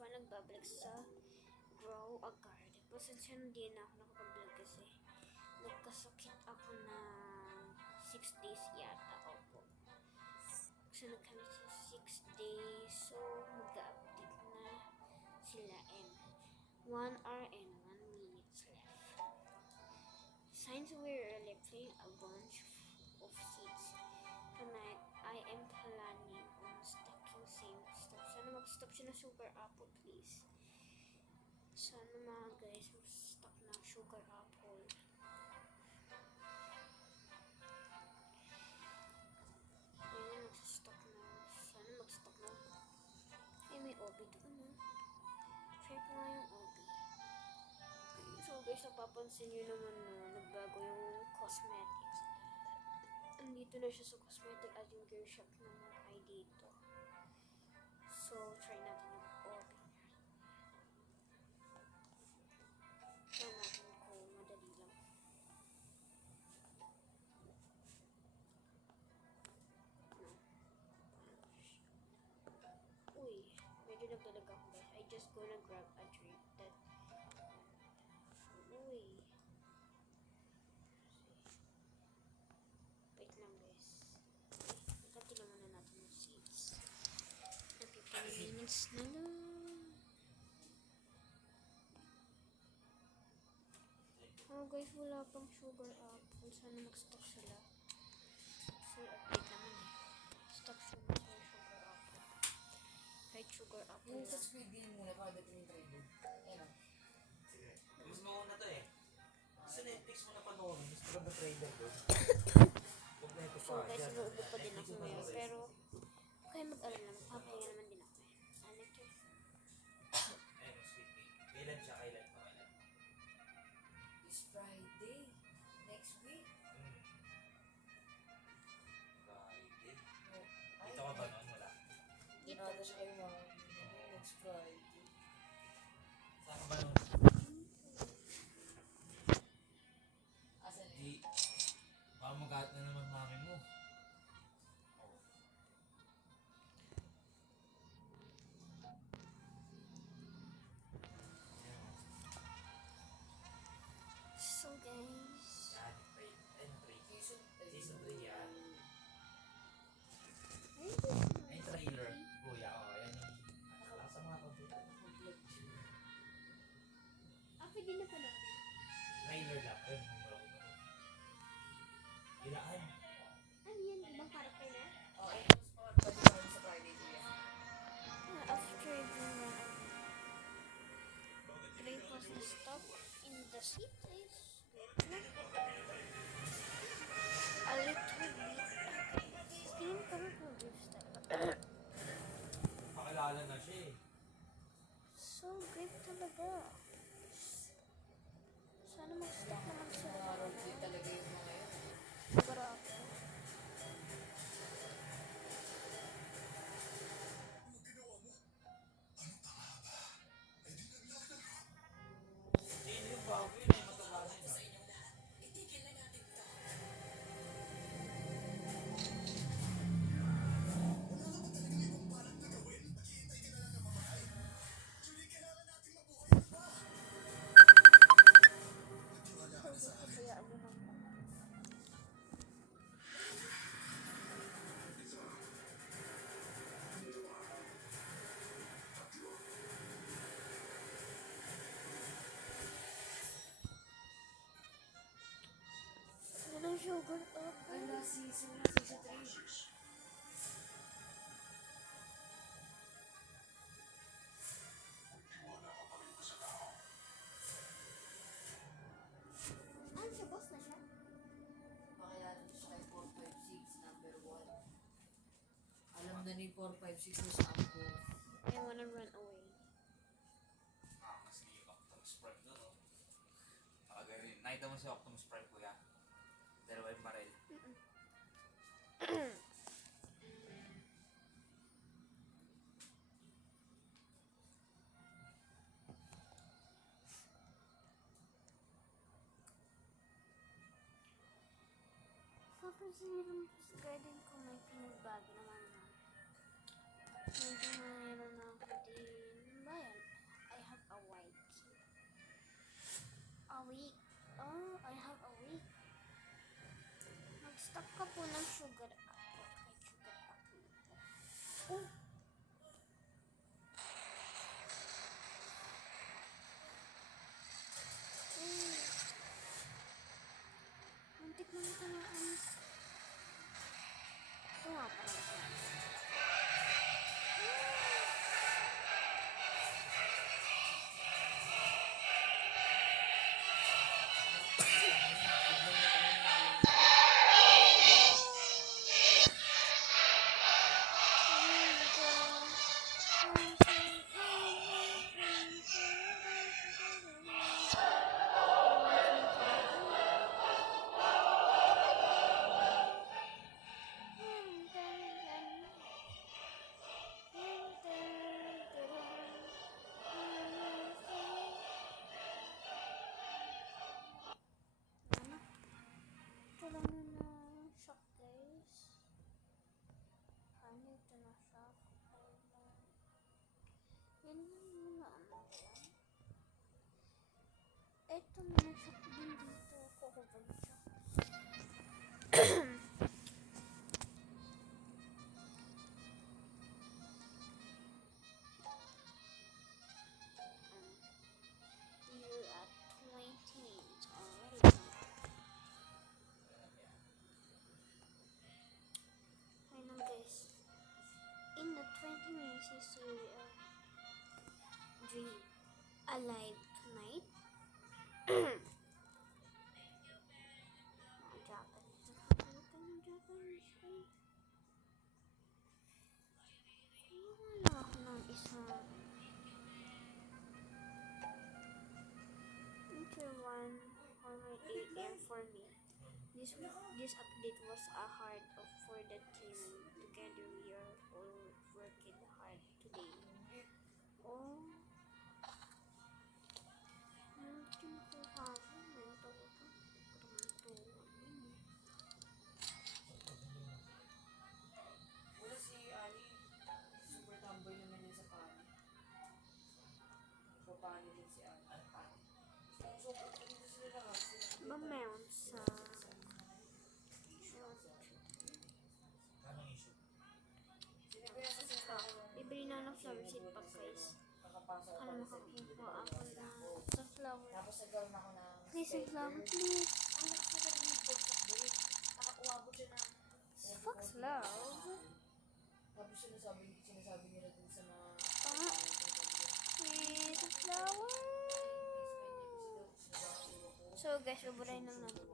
pa nagbabalik sa Grow a Garden. Pasensya na din ako nakapag-vlog kasi nagkasakit ako ng 6 days yata. Opo. Kasi nagkasakit sa 6 days. So, mag-update na sila and 1 hour and 1 minutes left. Since we're early playing a bunch of seeds, tonight I am planning on stocking same stuff. Sana mag-stock siya ng sugar apple, please. Sana mga guys mag-stock ng sugar apple. Ayun, mag-stock na. Sana mag-stock na. Ay, may obi doon, no? Try ko nga yung obi. So guys, napapansin nyo naman na nagbago yung cosmetics. Andito na siya sa cosmetic at yung gear shop naman ay dito. So, try natin yung obi. Try natin kung madali lang. Uy, medyo nagdalag ako guys. I just gonna grab a drink that... Uy. Wait lang guys. Ikatin naman na natin yung seeds. 15 minutes na lang. Oh guys, wala pang sugar apple. Sana mag-stock sila. Kasi update naman eh. Stock sila sa sugar apple. Kahit sugar apple Yung sa lang. squid game muna para dating yung trade. Ayan o. Sige. Gusto mo muna to eh. Sa Netflix mo na panoorin. Gusto ka ba trader doon? Huwag na ito So pa. guys, Yan. inuubo pa din ako Netflix mo ngayon. panoorin. Pero, okay mag-alala. Magpapahinga naman din ako eh. Ano ito? Ayun, sweet cake. Kailan siya? Kailan pa? Kailan? It's Friday. Next week. Friday. Oh, ay, Dito ka ba noon? Wala. Dito. Nada siya kayo mga next Friday. Saan ka ba noon? Asan yun? Di. Baka mag-aat na naman mami mo. Oh. So guys, Yan. Ayun, 3. Season Season 3 yan. ayun guys. Ayun, trailer. Kuya, oh. Yan yung... Nakalakas sa mga computer. Pwede na pala. Trailer lang. Ayun, numero ko. Ilaan. Ano yan? Ibang karakter na? Oh, ito pwede pa rin sa Friday ko yan. After the Drake was the stop in the seat is a little bit. Tingin ko rin kung grapes talaga. Pakilala na siya eh. So grape talaga. Sana mag-stop naman sila. Mga road trip talaga yung mga yun. Para ako. Sino yung bago yun eh? Mataba na yun ah. Kaya ano naman. Walang sugar up. Ay, last season na, season 3. Ano siya? Boss na siya? Pakilala niyo siya kay 456, number 1. Alam na ni 456 na sa ako. I wanna run away. Kasi yung Optimus Prime doon oh. Nakagano'n. Nakita mo si Optimus Prime kuya? Dalawa yung baril. Papansin niyo naman po sa garden ko may pinagbago naman na. Medyo mayroon na ako din bayan. a week. Oh, I have a week. Mag-stock ka po ng sugar apple. Kahit sugar apple. Oh! Muntik na natamaan. Ito nga parang ito. Ito na siya din dito. Kukuban siya. You're at 20 minutes already. I know guys. In the 20 minutes is your dream alive tonight. Japanese. Japanese. Wala ako ng isang one or 8 AM for me. This update was a hard for the team. Together we are all working hard today. Oh. Wala si Ali. Super tomboy naman yan sa pani. Papani din si Ali. So, dito sila lahat. Mamaya sa bibili na ng flower seed pa guys. Kakapasok Kala ako sa makakuha ako ng sa flower. Tapos nagkaroon ako ng Please, ang flower please. Ang lakas na ng pork bread. Nakakuwabot siya ng Fox love. Tapos sinasabi nila dun sa mga Please, ang flower. So guys, buburahin lang natin.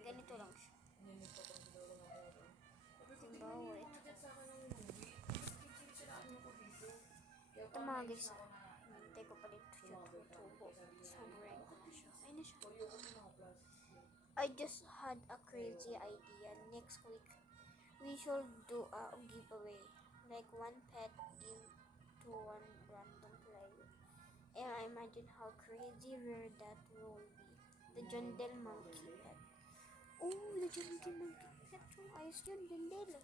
Ganito lang siya. Timbawa ito. Ito mga guys. Hintay ko pa dito siya tubo. Soburahin ko na siya. Ayun na siya. I just had a crazy idea. Next week, we should do a giveaway. Like one pet give to one random player. And I imagine how crazy rare that will be. The Jundel monkey pet. Oh, the Jundel monkey pet. Ayos yun, Jundel.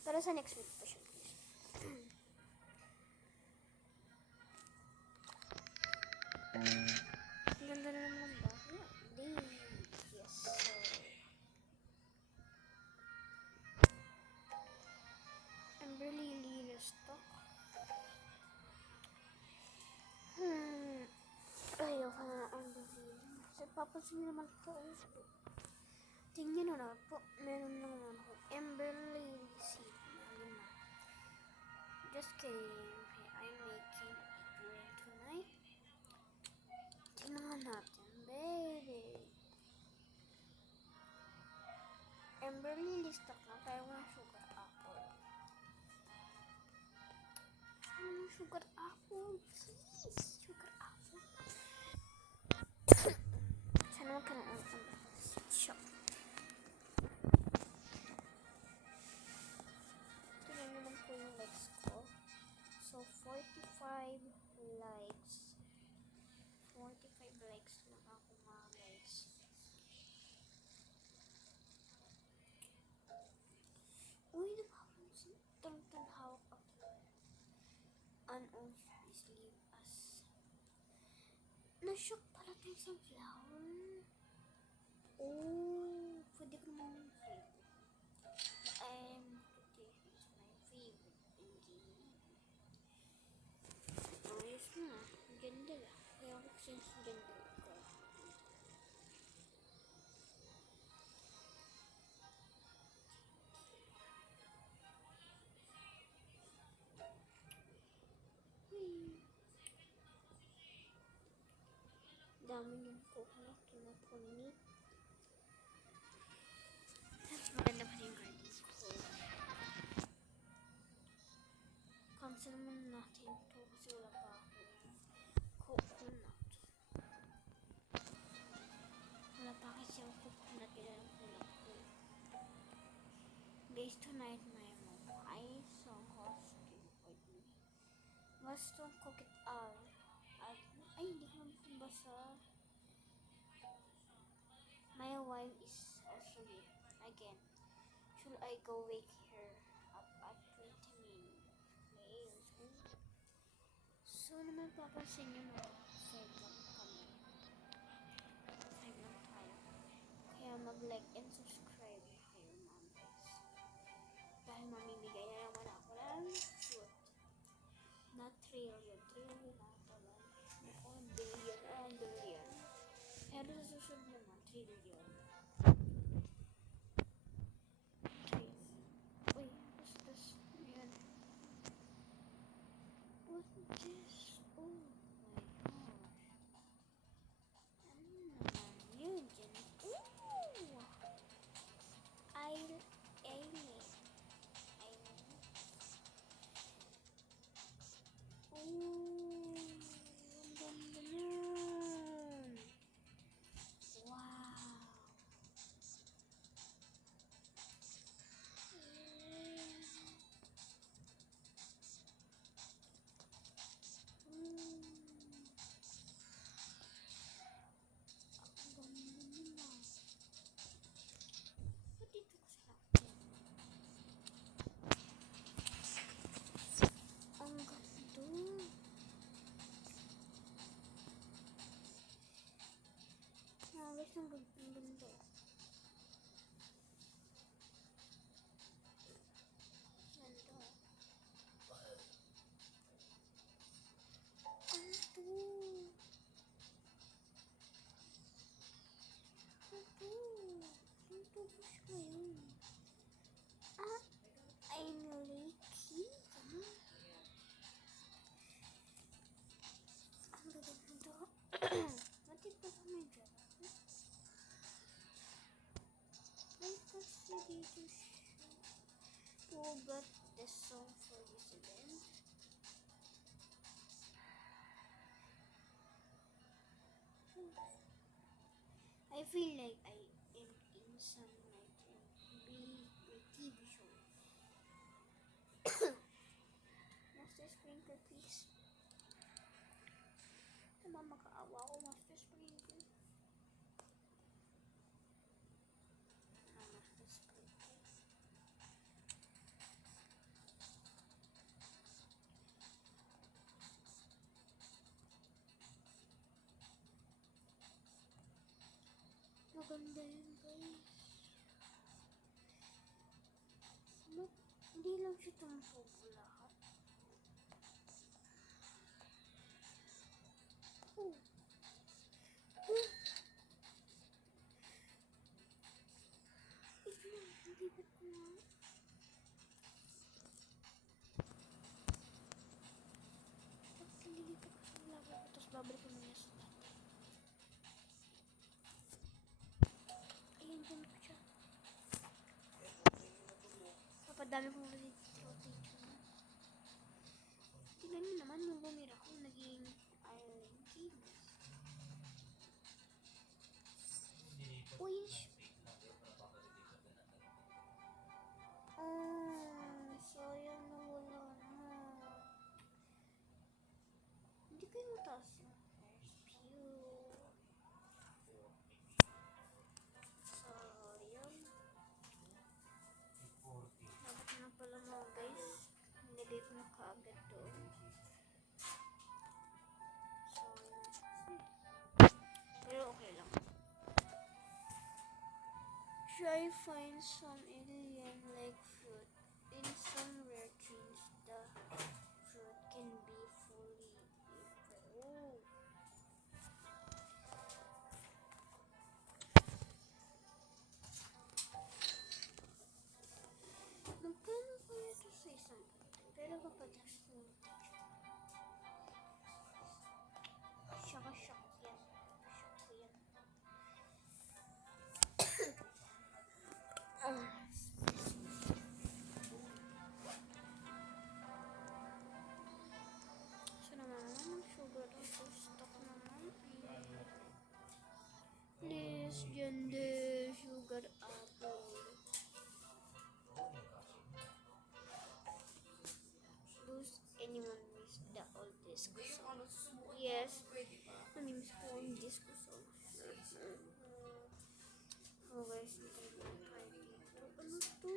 Pero sa next week pa siya. Ganda na naman ba? Yeah. Yes. I'm really stuck. Ayoko na ang bibili. Kasi papansin niyo naman ito. Tingnan nyo na po. Meron lang naman ako. Ember Lily Seed na 5. Just kidding. I'm making it rain tonight. Tingnan natin. Baby. Ember Lily stock na. Pero walang sugar apple. Walang sugar apple. Please. Sugar apple. Sana magkaroon ang shop. Tingnan naman po yung likes ko. So, 45 likes. 45 likes lang ako mga guys. Uy, nakapansin. Tang-tang hawak ako. Unowned, please leave us. Na-shock pala itong sunflower. Oh, pwede ko naman favorite. Puti is my favorite ingredient. Ayos na. Ang ganda lang. Kaya ako kasi ang ganda ko. Dami yung coconut, kinapunit. Tapos maganda pa yung garden ko. Cancel muna natin to kasi wala pa ako coconut. Wala pa kasi ako coconut, kailan ko lang ko. Guys, tonight my mom ay so hosting with me. Gustong cook it all. Ay, hindi ko naman basa. My wife is also here. Again, should I go wake her up at 20 minutes? So naman papansin nyo na 5 lang kami. 5 lang tayo. Kaya mag-like and subscribe na kayo mga guys. Dahil mamimigay na naman ako ng fruit. Not trillion. Trillion na ito lang. Mukhang billion. Pero sa susunod naman, trillion. Uy, what's this? Ayan. What's this? Oh my gosh. Ano naman yun dyan? Ooh! Eyelid. Ooh! Ang ganda nun! Wow! Ang ganda. Guys, ang ganda. Ganda. Ano to? Ano to? Gusto ko yun. I'm leaky. Ano? Ang ganda. Mati pa sa may dyan. I consider to who got this song for this event. I feel like I am in some like big TV show. Master Sprinkle, please. Tama, makaawa ko, Master Sprinkle. Master Sprinkle. Maganda yun, guys. Hindi lang siya tumutubo lahat. Oh. Lipat ko na. Tapos nililipat ko sa labo ko, tapos babalik ko muna sa dati. Ayan, dyan ko siya. Papadami ko ulit rotation. Tingnan nyo naman, nung bumira ko, naging island king. Uy, sayang na wala na. Hindi kayo mataas yung pure. Sayang. Dapat na pala mga guys. Nilagay ko na kaagad doon. Sayang. Try find some alien-like fruit. In some rare genes, the fruit can be fully evil. Oh. Nagplano kaya ito sa isang putin, pero kapag nasunod Shock yan. So naman ang sugar ang stock naman ay Legend sugar apple. Does anyone miss the old disco song? Yes, namimiss ko ang disco song. Oh guys, hindi ko na dito. Ano to?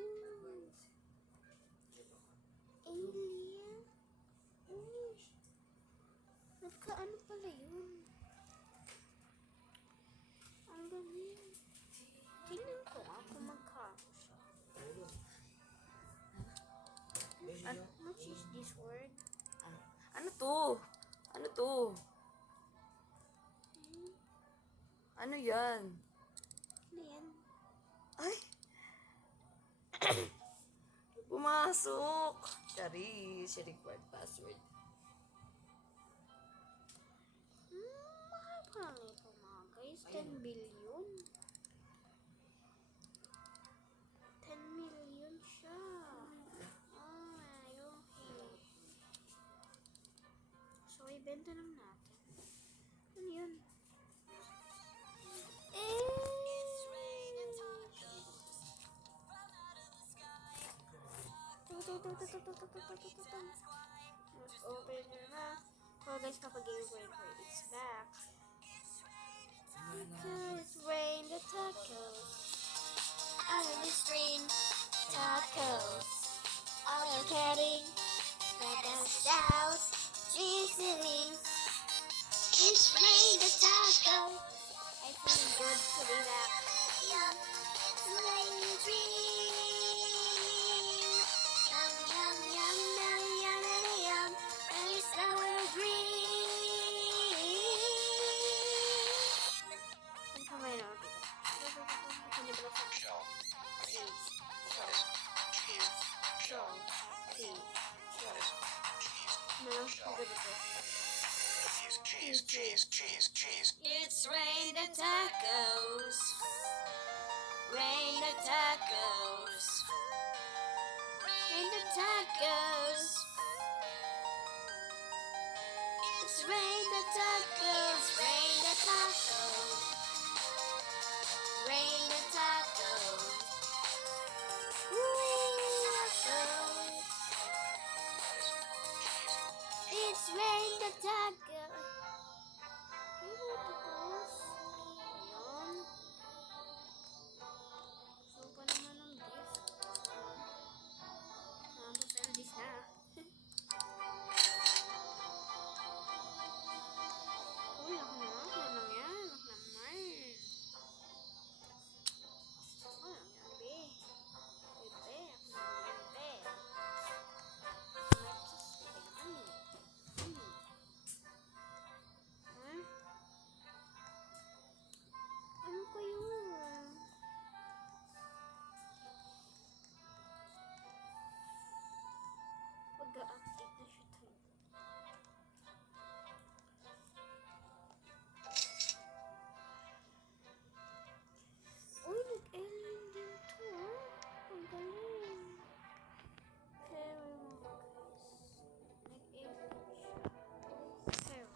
Alien? Uy, nagkaano pala yun? Ang galing. Tingnan ko nga kung magkano siya. What is this word? Ano to? Ano to? Ano yan? Ano yan? Ay! Pumasok! Charis, required password. Mahal pa lang ito mga guys. 10 billion. 10 million siya. Oh, okay. So, ibenta lang natin. Ano yun? Let's open it up. So guys, papagay ko it's back. Because it's rain the tacos. Out of the stream, tacos. All the getting back down south. Listening. It's rain the tacos. I feel good to be back. Yum, rain the dream. Yum, yum, yum, yum, yum, yum, yum. And it's so green. Ang kamay na ako dito. Hindi ba lang sa cheese, cheese. It's rain the tacos. Rain the tacos. Rain the tacos. It's rain the tacos. Rain the tacos. Rain the tacos. Tacos. It's rain the tacos. Ayan. So, pa naman ang disc. Tapos ang disc na. Uy, ako naman. Ako lang yan. Ako naman. Ako lang yan, be. Be. Ako lang yan, be. Ano kayo? Pag-a-update na siya tayo. Uy, nag-alien din to, ah. Ang galing. Pero yung mga guys, nag-alien siya. Pero,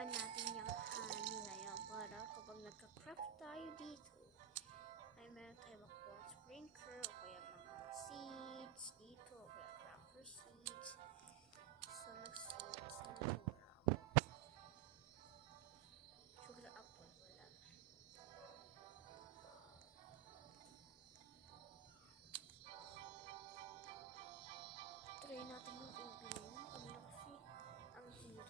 kailangan natin yung honey na yan para kapag nagka-craft tayo dito, ay meron tayo makuha sprinkler o kaya mga seeds dito o kaya cracker seeds. So, nag-seeds na lang sugar apple, wala. Try natin yung ubi na yan. Kanina kasi ang hirap.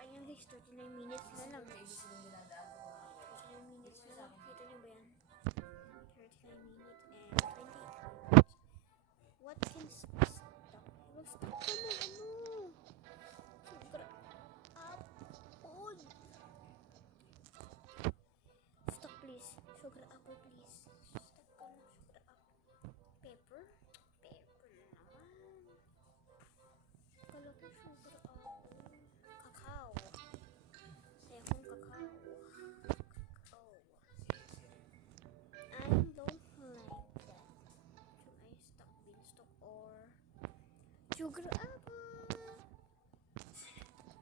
Ayan guys, 39 minutes na lang. Siguro ibig sila dinadaan ko mga guys. 39 minutes na lang. Kita niyo ba yan? 39 minutes and 28 minutes. What can stop? Stop ka na, ano? Sugar apple. Stop please. Sugar apple please. Stop ka na, sugar apple. Pepper? Pepper na naman. Kala ko sugar apple. Cacao. Ayaw kong cacao. Cacao. I don't like that. Should I stock beanstalk or sugar apple?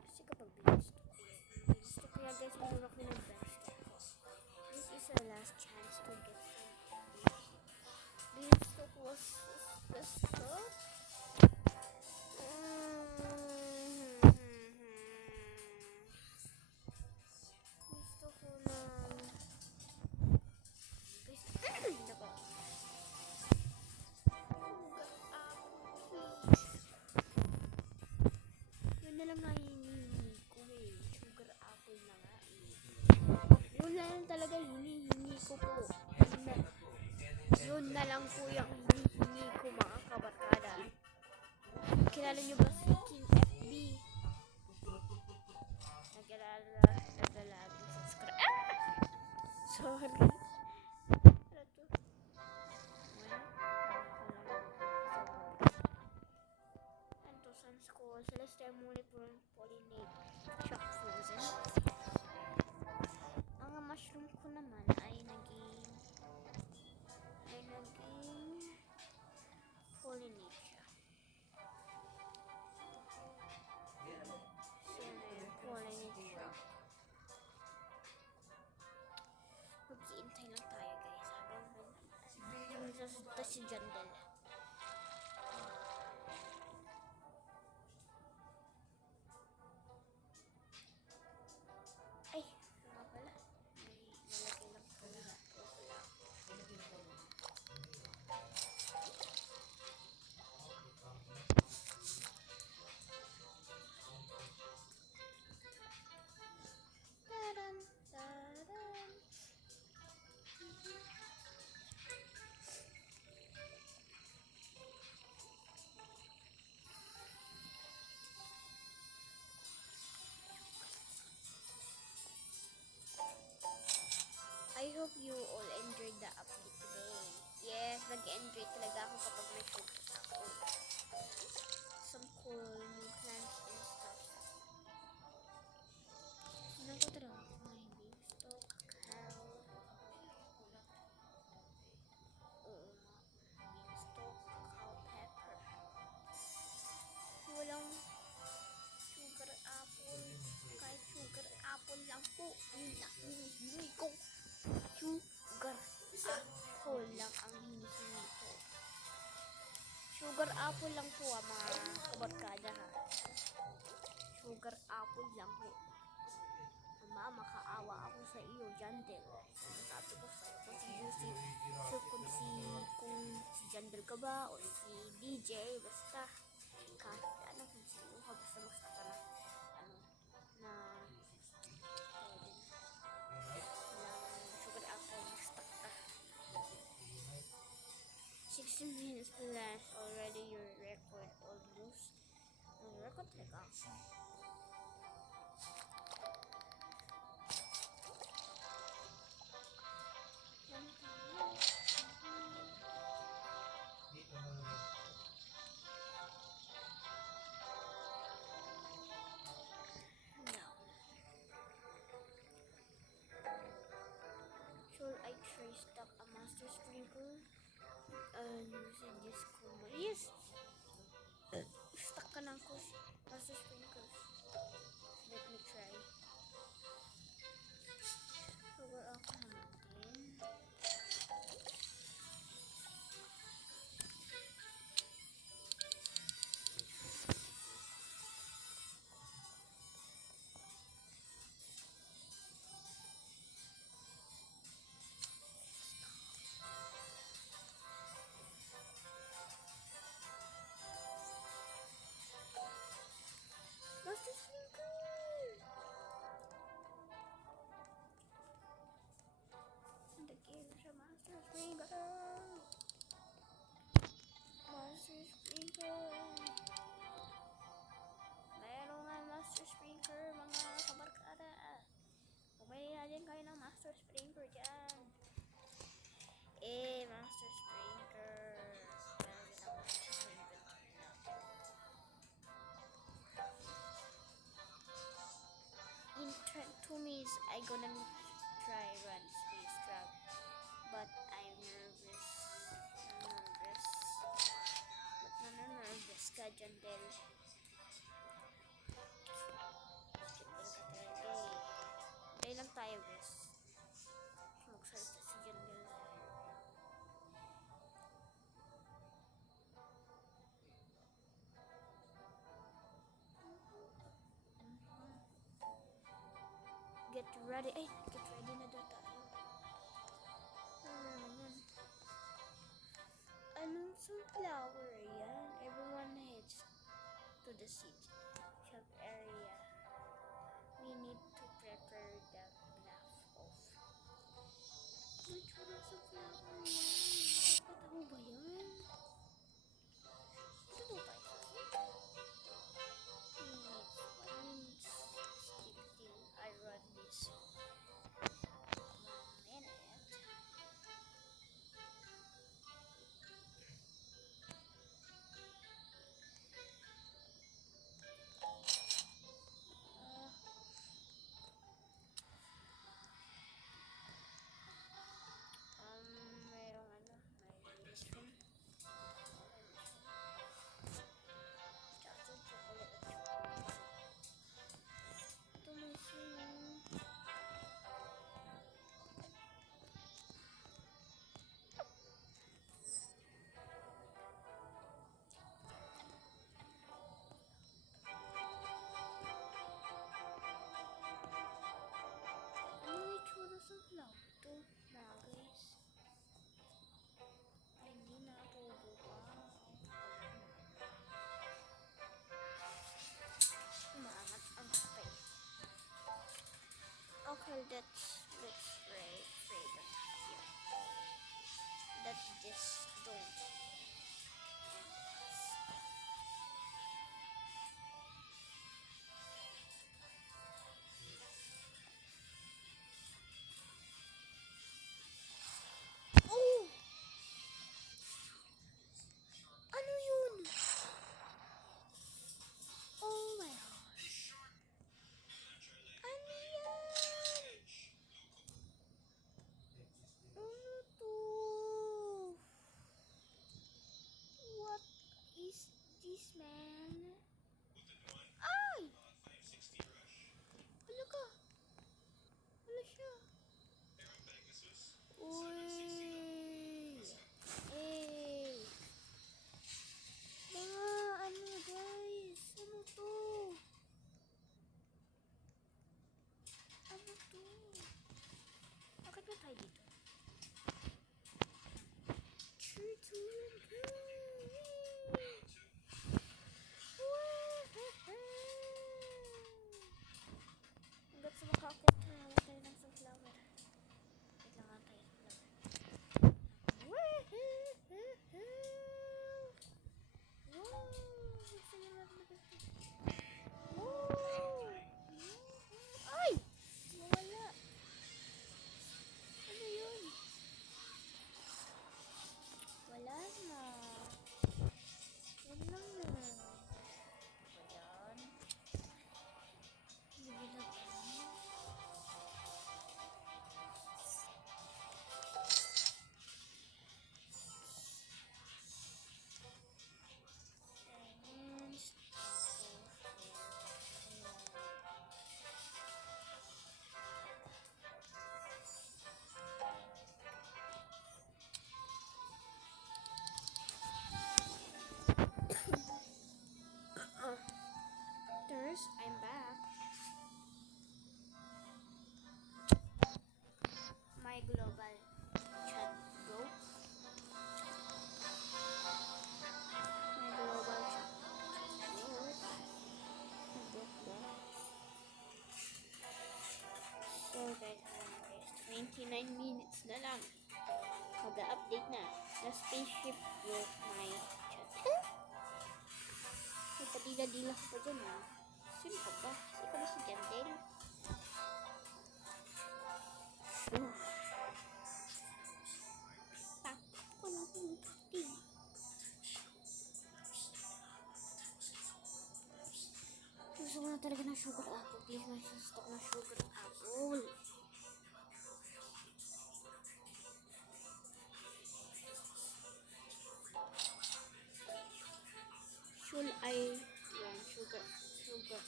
Kasi kapag beanstalk kaya guys, minura ko ng beanstalk. This is our last chance to get some beanstalk. Was the stuff? Gusto ko ng yun na lang nga hinihingi ko eh. Sugar apple na nga eh. Yun na lang talaga hinihingi ko po. Yun na lang po yung hinihingi ko mga kabarkada. Kilala nyo ba si King FB? Naglalaging subscribe. Sorry. Ano to? Anto Sun School. Celestial Pollinate Shock Frozen. Ang mushroom ko naman ay naging pollinate siya. Pollinate siya. Mag-iintay lang tayo guys habang si Jandel. Ay, ano pala? Nalagay lang pala. Taran, taran. I hope you all enjoyed the update today. Yes, nag-enjoy talaga ako kapag may showcase ako. Some cool new plants and stuff. Nagtatara ako may beanstalk, cacao. Oo nga, beanstalk, cacao, pepper. Walang sugar apple. Kahit sugar apple lang po. Yun lang hinihingi ko. Sugar apple lang ang hinihingi ko. Sugar apple lang po mga kabarkada ha. Sugar apple lang po. Ama, makaawa ako sa iyo, Jandel. Sabi ko sa iyo, kung si Jandel ka ba o si DJ, basta kahit ano kung sino ka, basta ka na sugar apple, stuck ka. 16 minutes plus already your record almost. Record talaga ako. Should I try stock a master sprinkler? Using this combo. Yes! Stuck ka na ako. Master sprinkler. Let me try. Master Springer dyan. Master Springer. Meron ako sa inventory na. In 2 minutes, I gonna try run space trap. But I'm nervous. Ba't nervous ka dyan, Del? Day lang tayo, guys. Magsalita si John Del. Get ready. Ay, get ready na daw tayo. Ano naman? Anong sunflower yan? Everyone heads to the seat. Shop area. We need to prepare the bluff off. Which one is sunflower yan? Nakataho ba yan? Ito ba ito? Minutes. Stick till I run this. 1 minute. Merong ano, may mission. Chocolate at chocolate. Ito mission. Ano yung itsura sa vlog to, mga guys? Ay, hindi na tubo pa. Umaangat ang patay. Okay, let's pray that here. That just don't. Oh! Ano yun? Oh my gosh. Ano yan? Ano to? What is this, man? Ay! Hala ka. Hala siya. Uy! Eh! Mga ano, guys? Ano to? Ano to? Bakit ba tayo dito? 3, 2, 1, hanggat sa makakit na wala tayo ng sunflower. Wait lang nga tayo sunflower. Wow! Gusto nyo natin na. Wow! Ay! Nawala. Ano yun? Wala na. Yan lang na. Ayan. Nagilag na. And stop There's, I'm back. My global chat broke. My global chat broke. I broke that. So guys, 29 minutes na lang. Mag-update na. The spaceship broke my chat. May padila-dila ko pa dyan, ha? Sino ka ba? Ikaw ba si Jandel? apple. Please, may stock na sugar apple. Should I yan, sugar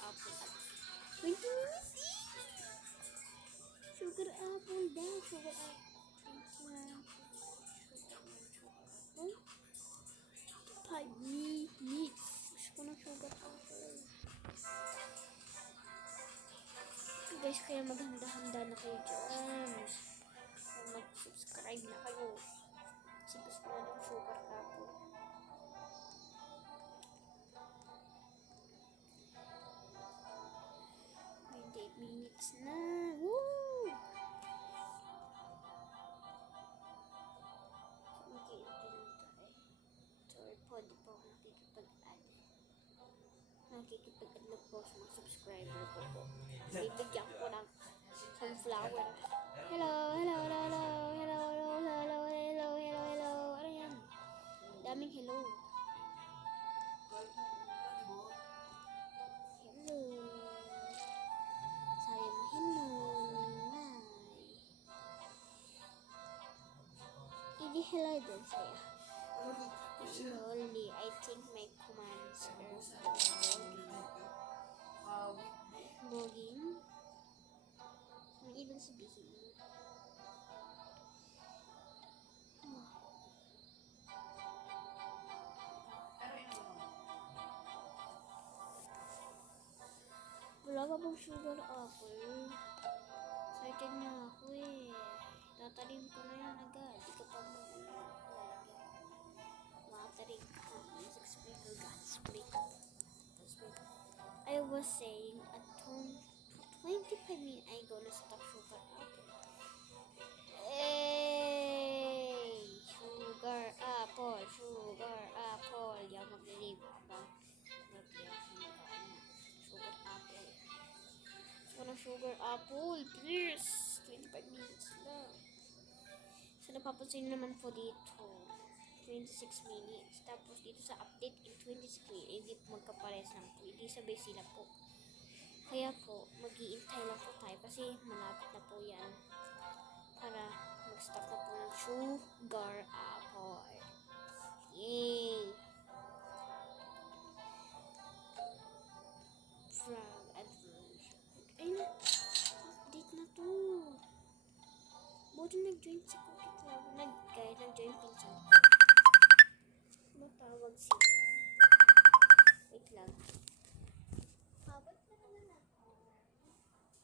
apple at 20 minutes? Sugar apple daw, sugar apple. 21 sugar apple. 5 minutes. Gusto ko ng sugar apple. Guys, kaya maghanda-handa na kayo dyan. Kaya mag-subscribe na kayo. Kasi gusto ko ng sugar apple. 28 minutes na. Woo! Mag-i-intay lang tayo. Sorry po, di po ako nakikipag-add. Nakikipag-add lang po sa mga subscriber ko po. Bibigyan ko ng sunflower. Hello, hello, hello, hello, hello, hello, hello, hello, hello, hello. Ano yan? Daming hello. Hello. Sabi mo, hello. Hi. Hindi hello din sa'yo. Slowly, I think my commands are logging. Ang ibig sabihin. Wala ka bang sugar apple? Excited na ako eh. Tatalim ko na yan agad. Di ka pa mataring ka. Let's sprinkle God. Sprinkle. I was saying at home 25 minutes I gonna stop sugar apple. Hey! Sugar apple. Sugar apple. Yan mag-live habang sugar apple. Sugar apple, please. 25 minutes lang. So, napapansin naman po dito, 26 minutes. Tapos, dito sa update in 26 minutes, hindi po magkapares lang po. Hindi sabay sila po. Kaya po, mag-iintay lang po tayo kasi malapit na po yan. Para mag-stop na po ng sugar apple. Yay! Frog adventure. Ay na, update na to. Buti nag-join si Cookie Club. Nag-join pinsan. Matawag sila. Wait lang. Habot na naman ako.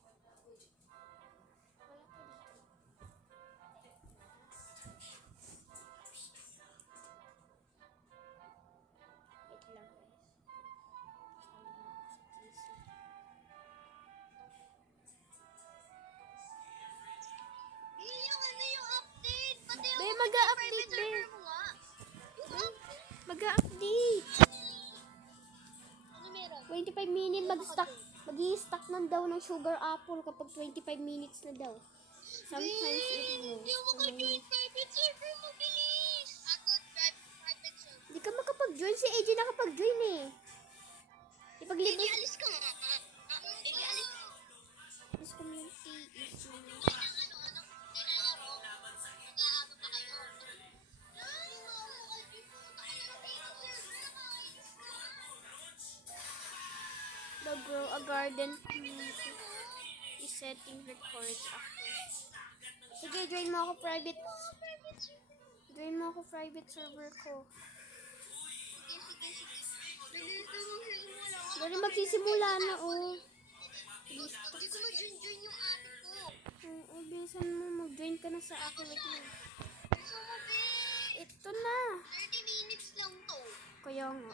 Wala po dito. Wait lang guys. Be, mag-a-update, be. Mag-a-update. 25 minutes mag-i-stack nan daw ng sugar apple kapag 25 minutes na daw. Sometimes it moves. Hindi ka makapag-join. Si AJ nakapag-join eh. Ipag-libos. Ialis ka nga. Ialis ka. This community is the Grow a Garden community is setting records after. Sige, join mo ako private. Join mo ako private server ko. Dali magsisimula na, oh. Hindi ko ma-join yung ate ko. Oo, bilisan mo. Mag-join ka na sa akin. Wait lang. So, be, Ito na. 30 minutes lang to. Kaya nga.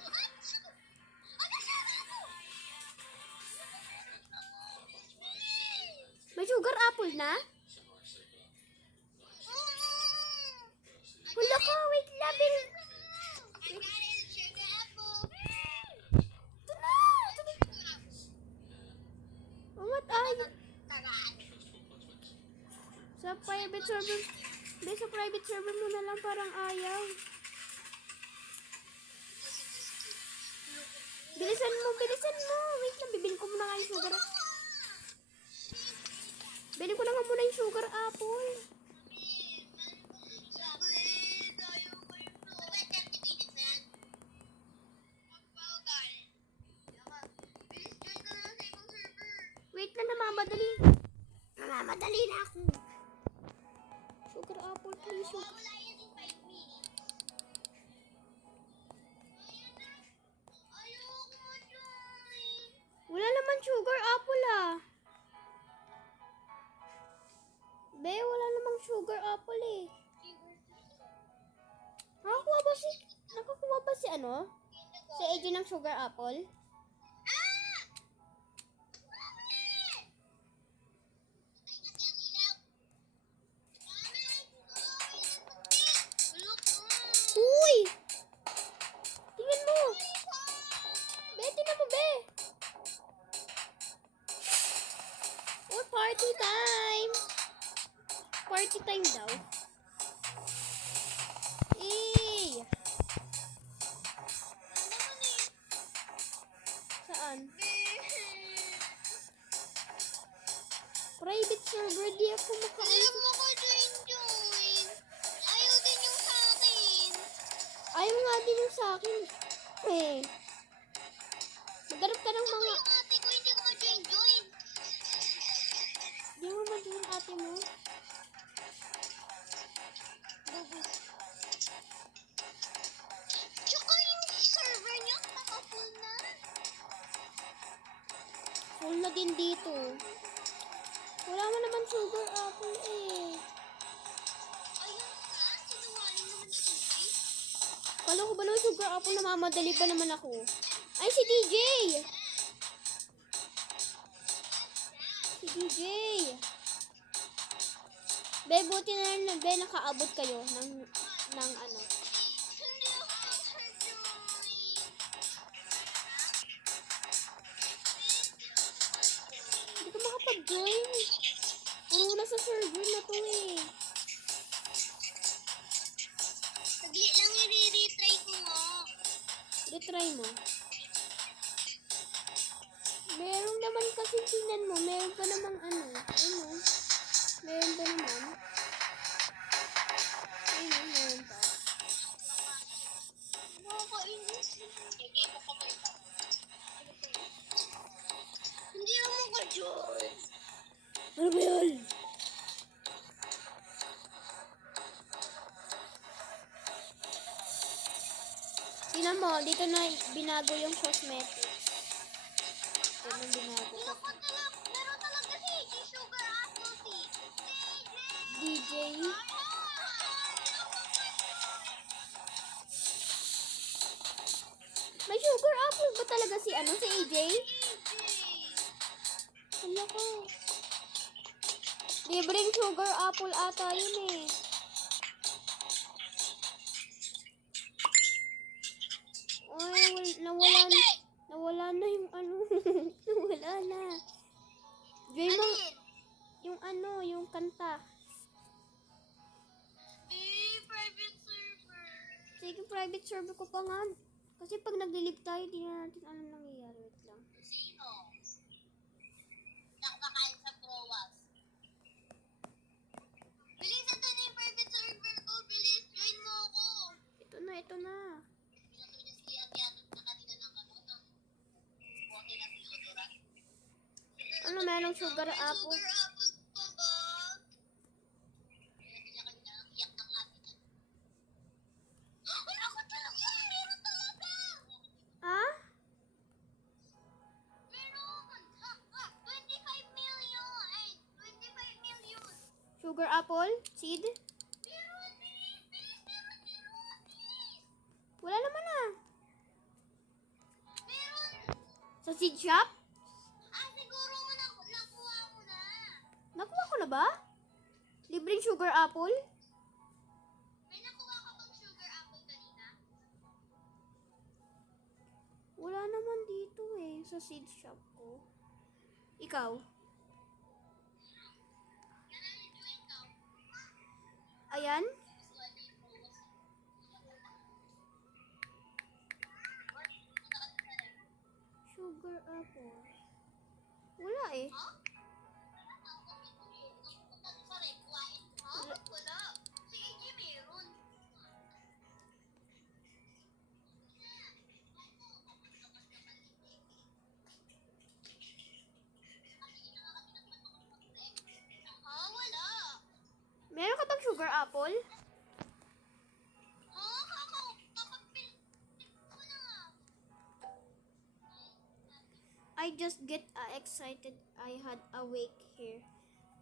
May sugar apple na? Wala ka. Wait lang. Ito na. What are you? Sa private server. Hindi, sa private server mo na lang parang ayaw. Bilisan mo. Wait lang, bibili ko muna kayo sugar. sugar apple. Wait lang, namamadali. Namamadali na ako. Sugar apple, please. Wala naman sugar apple ah. Be, wala namang sugar apple eh. Nakakuha ba si ano? Si AJ ng sugar apple? Uy! Tingnan mo! Be, tingnan mo, be! Oh, party time! Party time daw. Eh! Saan? Private server, di ako makausap. Ayaw nga din yung sa akin. Eh. Maghanap ka ng mga... Di mo ba din yung ate mo? Tsaka yung server niya, naka-full na. Full na din dito. Wala mo naman sugar apple eh. Ayun nga, sinungaling naman si Suki. Kala ko ba naman sugar apple, namamadali pa naman ako. Ay, si DJ! Si DJ! Be, buti na lang, be, nakaabot kayo ng ano. Hindi ako makajoin. Hindi ka makapag-join. Puro na sa server na to eh. Saglit lang i-retry ko nga. Retry mo. Meron naman kasi tingnan mo, meron pa namang ano. Ano? Meron pa naman. Ayun, meron pa. Nakakainis. Hindi ako makajoin. Ano ba yun? Tingnan mo, dito na binago yung cosmetics. Ito na binago. Meron talaga si Sugar Apple Tea. DJ. May sugar apple ba talaga si ano, si AJ? Hala ko. Libreng sugar apple ata yun eh. Ay, nawala na yung ano. Nawala na. Joy mo, yung ano, yung kanta. Private server. Sige, private server ko pa nga. Kasi pag nag-live tayo, di na natin ano nangyayari. Wait lang. Sino? Nakakain sa prowas. Bilis, ito na yung private server ko. Bilis, join mo ako. Ito na, ito na. Pinato niya si Atiatot na kanina ng ano, ng bote ng deodorant. Ano, merong sugar apple. Sugar apple pa ba? Kanya-kanya, iyak ng ate niya. Wala ko talaga! Meron talaga! Ah? Meron! 25 million! Ay, 25 million! Sugar apple? Seed? Meron! Bilis! Bilis! Meron! Meron! Bilis! Wala naman ah. Meron! Sa seed shop? Siguro mo nakuha mo na. Nakuha ko na ba? Libreng sugar apple? May nakuha ka bang sugar apple kanina? Wala naman dito eh, sa seed shop ko. Ikaw? Kailan i-join ka? Ayan? Sugar apple. Wala eh. apple? Oo, kakapil ko na nga. I just get excited. I had a wake here.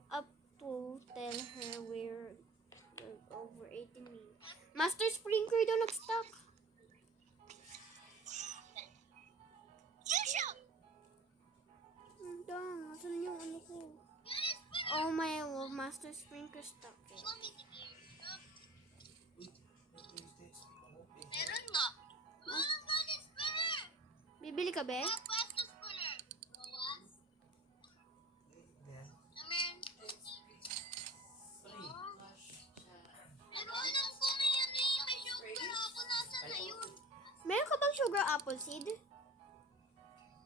Up to tell her we're over 18 minutes. Master Sprinkler daw nag-stuck. Yusha! Dang, asan yung ano ko? Oh my, Master Sprinkler stuck eh. Show me the gear. Meron nga. Meron ba ni spinner? Bibili ka, be? Pwesto spinner. Bawas. Meron. Pero alam ko may ano yung may sugar ako. Nasaan na yun? Meron ka bang sugar apple seed?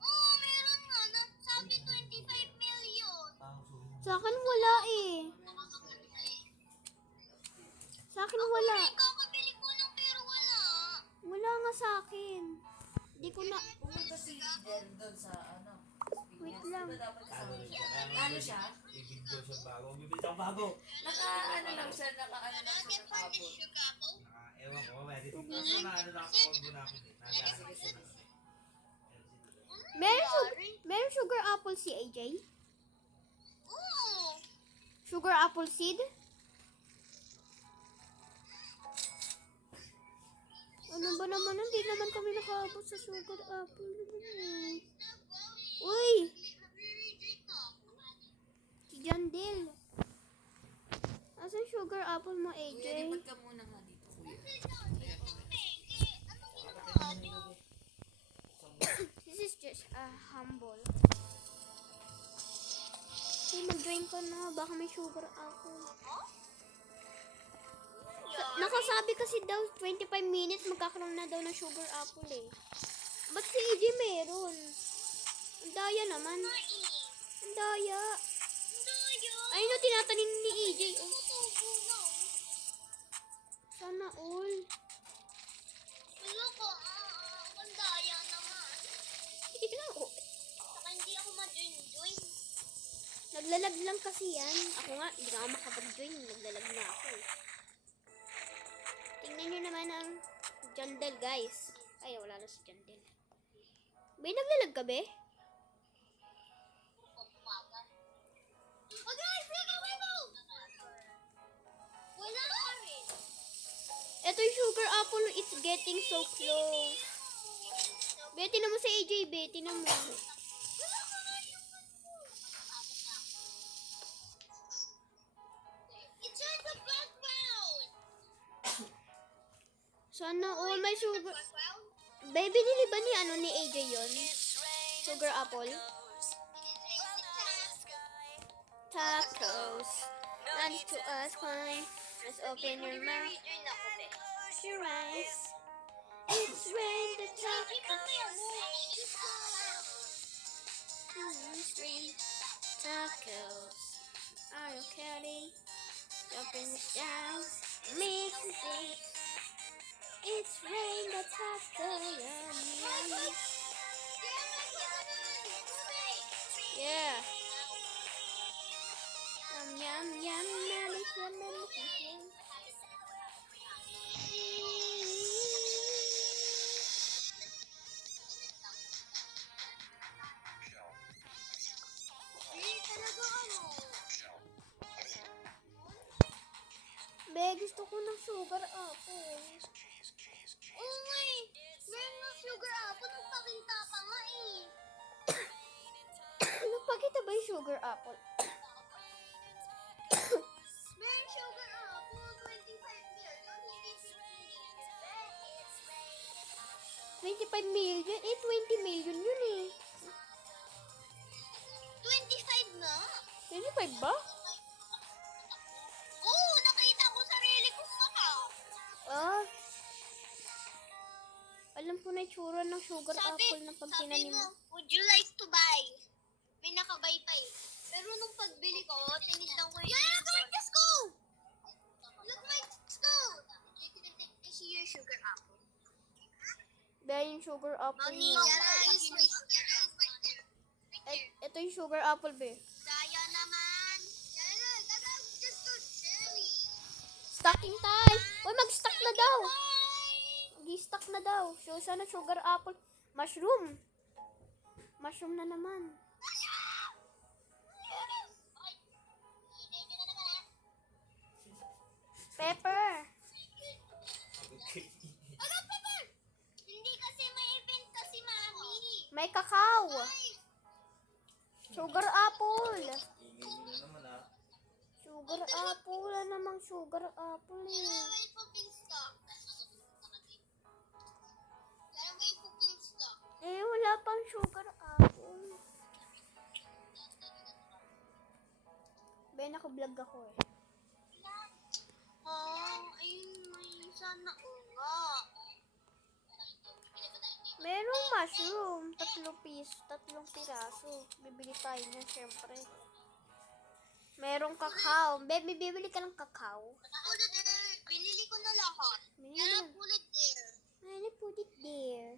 Oo, meron nga. Sabi 25 million. Sa akin wala eh. Sa akin wala. Ay, kakabili ko lang pero wala. Wala nga sa akin. Di ko na... Pumunta si Jen doon sa ano. Wait lang. Diba dapat kasama siya? Ano Ano siya? Ibig daw siya bago. Bibili siyang bago. Naka-ano lang siya, naka-ano lang siya Lagyan ng pa ni apple. sugar ako. Ewan ko, meron. Kaso na ano na ako, combo na ako din. Nag-aasal siya na kami. Meron sugar apple si AJ? Oo. Sugar apple seed? Ano ba naman? Hindi naman kami nakaabot sa sugar apple. Uy! Nagre-reject na. Si Jandil. Asan sugar apple mo, Kuya, AJ? lipat ka muna nga dito, kuya. Anong ginawa niyo? This is just humble. Hey, mag-join ka na. Baka may sugar apple. Nakasabi kasi daw 25 minutes magkakaroon na daw ng sugar apple eh. Ba't si AJ meron? Ang daya naman. Ang daya. Ayun o, tinatanim ni AJ. Oh. Sana all. Wala ko, ang daya naman. Oh. Saka hindi ako ma-join. Naglalag lang kasi yan. Ako nga, hindi na ako makapag-join. Naglalag na ako eh. Tingnan nyo naman ang Jandel, guys. Ay, wala na si Jandel. May naglalag ka, be? Oh guys, wait mo! Wala ka rin. Ito yung sugar apple. It's getting so close. Be, tinan mo si AJ, be. Tinan mo. Wala ka nga yung It's in the background. Sana all may sugar. Background? Baby, binili ba ni ni AJ yon? Sugar apple? Tacos. Not to us, fine. Just open your mouth. Rejoin ako, be. Close your eyes. It's rain the tacos. Scream. Tacos. Are you kidding? Jumping down. Missing. It's rain the tacos. Yum, yum. Yeah. Yum, yum, yum, yum, yum, yum, yum. Talaga ano? Be, gusto ko ng sugar apple. Oo nga eh. Meron ng sugar apple. Nagpakita pa nga eh. Nagpakita ba yung sugar apple? Meron sugar apple. 25 million. Hindi 25 15 million. million? Eh, 20 million yun eh. 25 na? 25 ba? Oo, nakita ko sarili ko mukha. Ah. Alam ko na yung tsura ng sugar Sabi, apple na pag sabi tinanim mo, mo. would you like to buy? May nakabay pa eh. Pero nung pagbili ko, tinignan ko yung... Yeah, let's go! Look, let's go! Is your sugar apple? Be, yung sugar apple Mommy, niya. Ito yung sugar apple, be. Daya naman. Just go jelly. Stuck na daw. Mag-stuck na daw. So, sana sugar apple. Mushroom. Mushroom na naman. Pepper. Hindi kasi may event kasi, Mami. May kakao. Sugar apple. Ingay nyo na naman ah. Sugar apple. Wala namang sugar apple eh. May cooking stock. May cooking stock. Eh, wala pang sugar apple. Ben, naka-vlog ako eh. Ayun, may sana nga. Merong mushroom. 3 piraso. Bibili tayo na, syempre. Merong kakao. Be, bibili ka ng kakao. Binili ko na lahat. Binili Kaya mo. put it there. I'll put it there.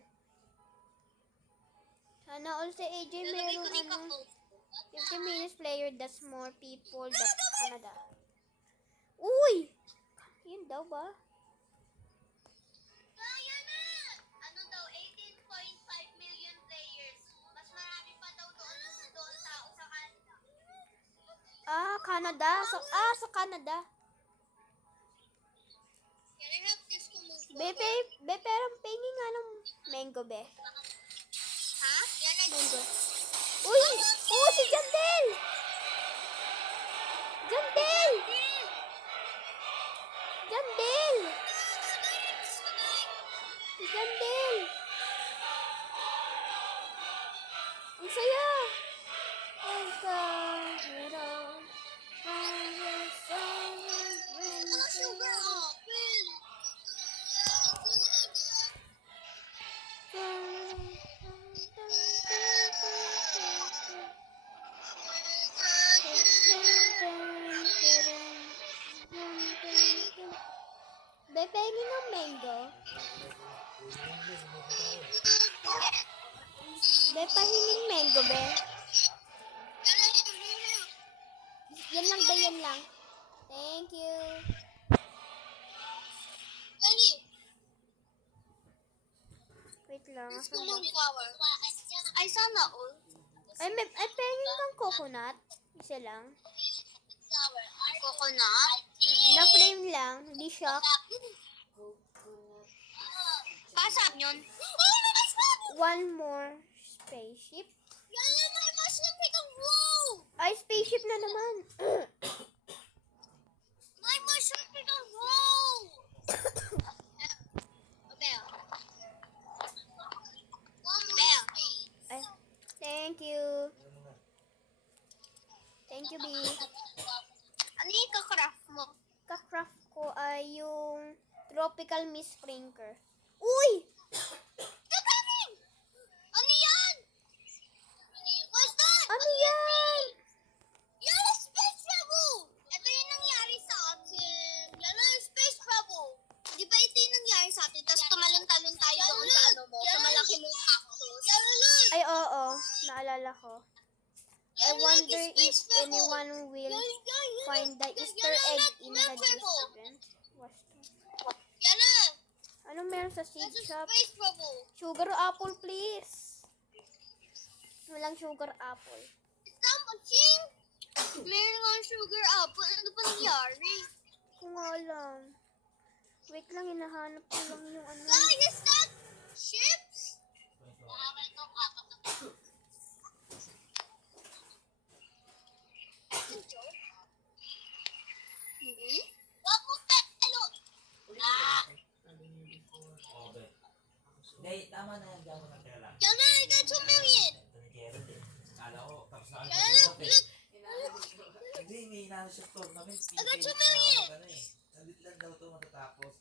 Sana all sa AJ Lalagay ko merong din ano, kakao. 50 minutes player, that's more people, that's Canada. Uy! Yun daw ba? Kaya na! Ano daw, 18.5 million players. Mas marami pa daw doon tao sa Canada. Canada. Sa Canada. Can I help this to move Be, pero pengi nga ng mango, be. Ha? Yan ay Mango. Uy! Oo, si Jandel! Jandel! Jandel! Si Jandel! Ang saya! Ang kahira. Ano sugar apple? Be, pengi ng mango. Be, pahinging mango, be. Yan lang, be, yan lang. Thank you. Dali, Wait lang. let's Asan go ba? move flower. Ay, sana all. Ay, pengi kang coconut. Isa lang. Coconut? Na-flame lang. Hindi shock. Pasap yun. One more spaceship. Yan, may mushroom pickle. Wow! Ay, spaceship na naman. May mushroom pickle. Wow! Bell. Bell. Ay, thank you. Thank you, B. Ano yung kakraft mo? Ka-craft ko ay yung tropical mist sprinkler. Uy! Kakanin! Ano yan? What's that? Ano yan? Yan ang space travel! Ito yung nangyari sa atin. Yan ang space travel. Di ba ito yung nangyari sa atin? Tapos tumalon-talon tayo doon sa ano mo, sa malaki mong cactus. Ay, oo. Naalala ko. I wonder if anyone will find the Easter egg in the restaurant. Yan na! Ano meron sa seed That's a shop? space travel. Sugar apple, please. Walang sugar apple. Is that machine? Meron nga sugar apple. Ano ba nangyari? Kung nga lang. Wait lang, hinahanap ko lang yung ano. Guys, is that chips? Wag mo ano? Oh, be. Hindi, tama na yan. Diyan mo na tira lang. Yan na, I got 2 million. Ito ni Gerald eh. Kala ko, tapos na Yan kayo na, mag-usap eh. look. Hindi, may inaano siya tournament. Agad siya, Pinipili Mary! na ako, ano eh. Sandit lang daw ito matatapos.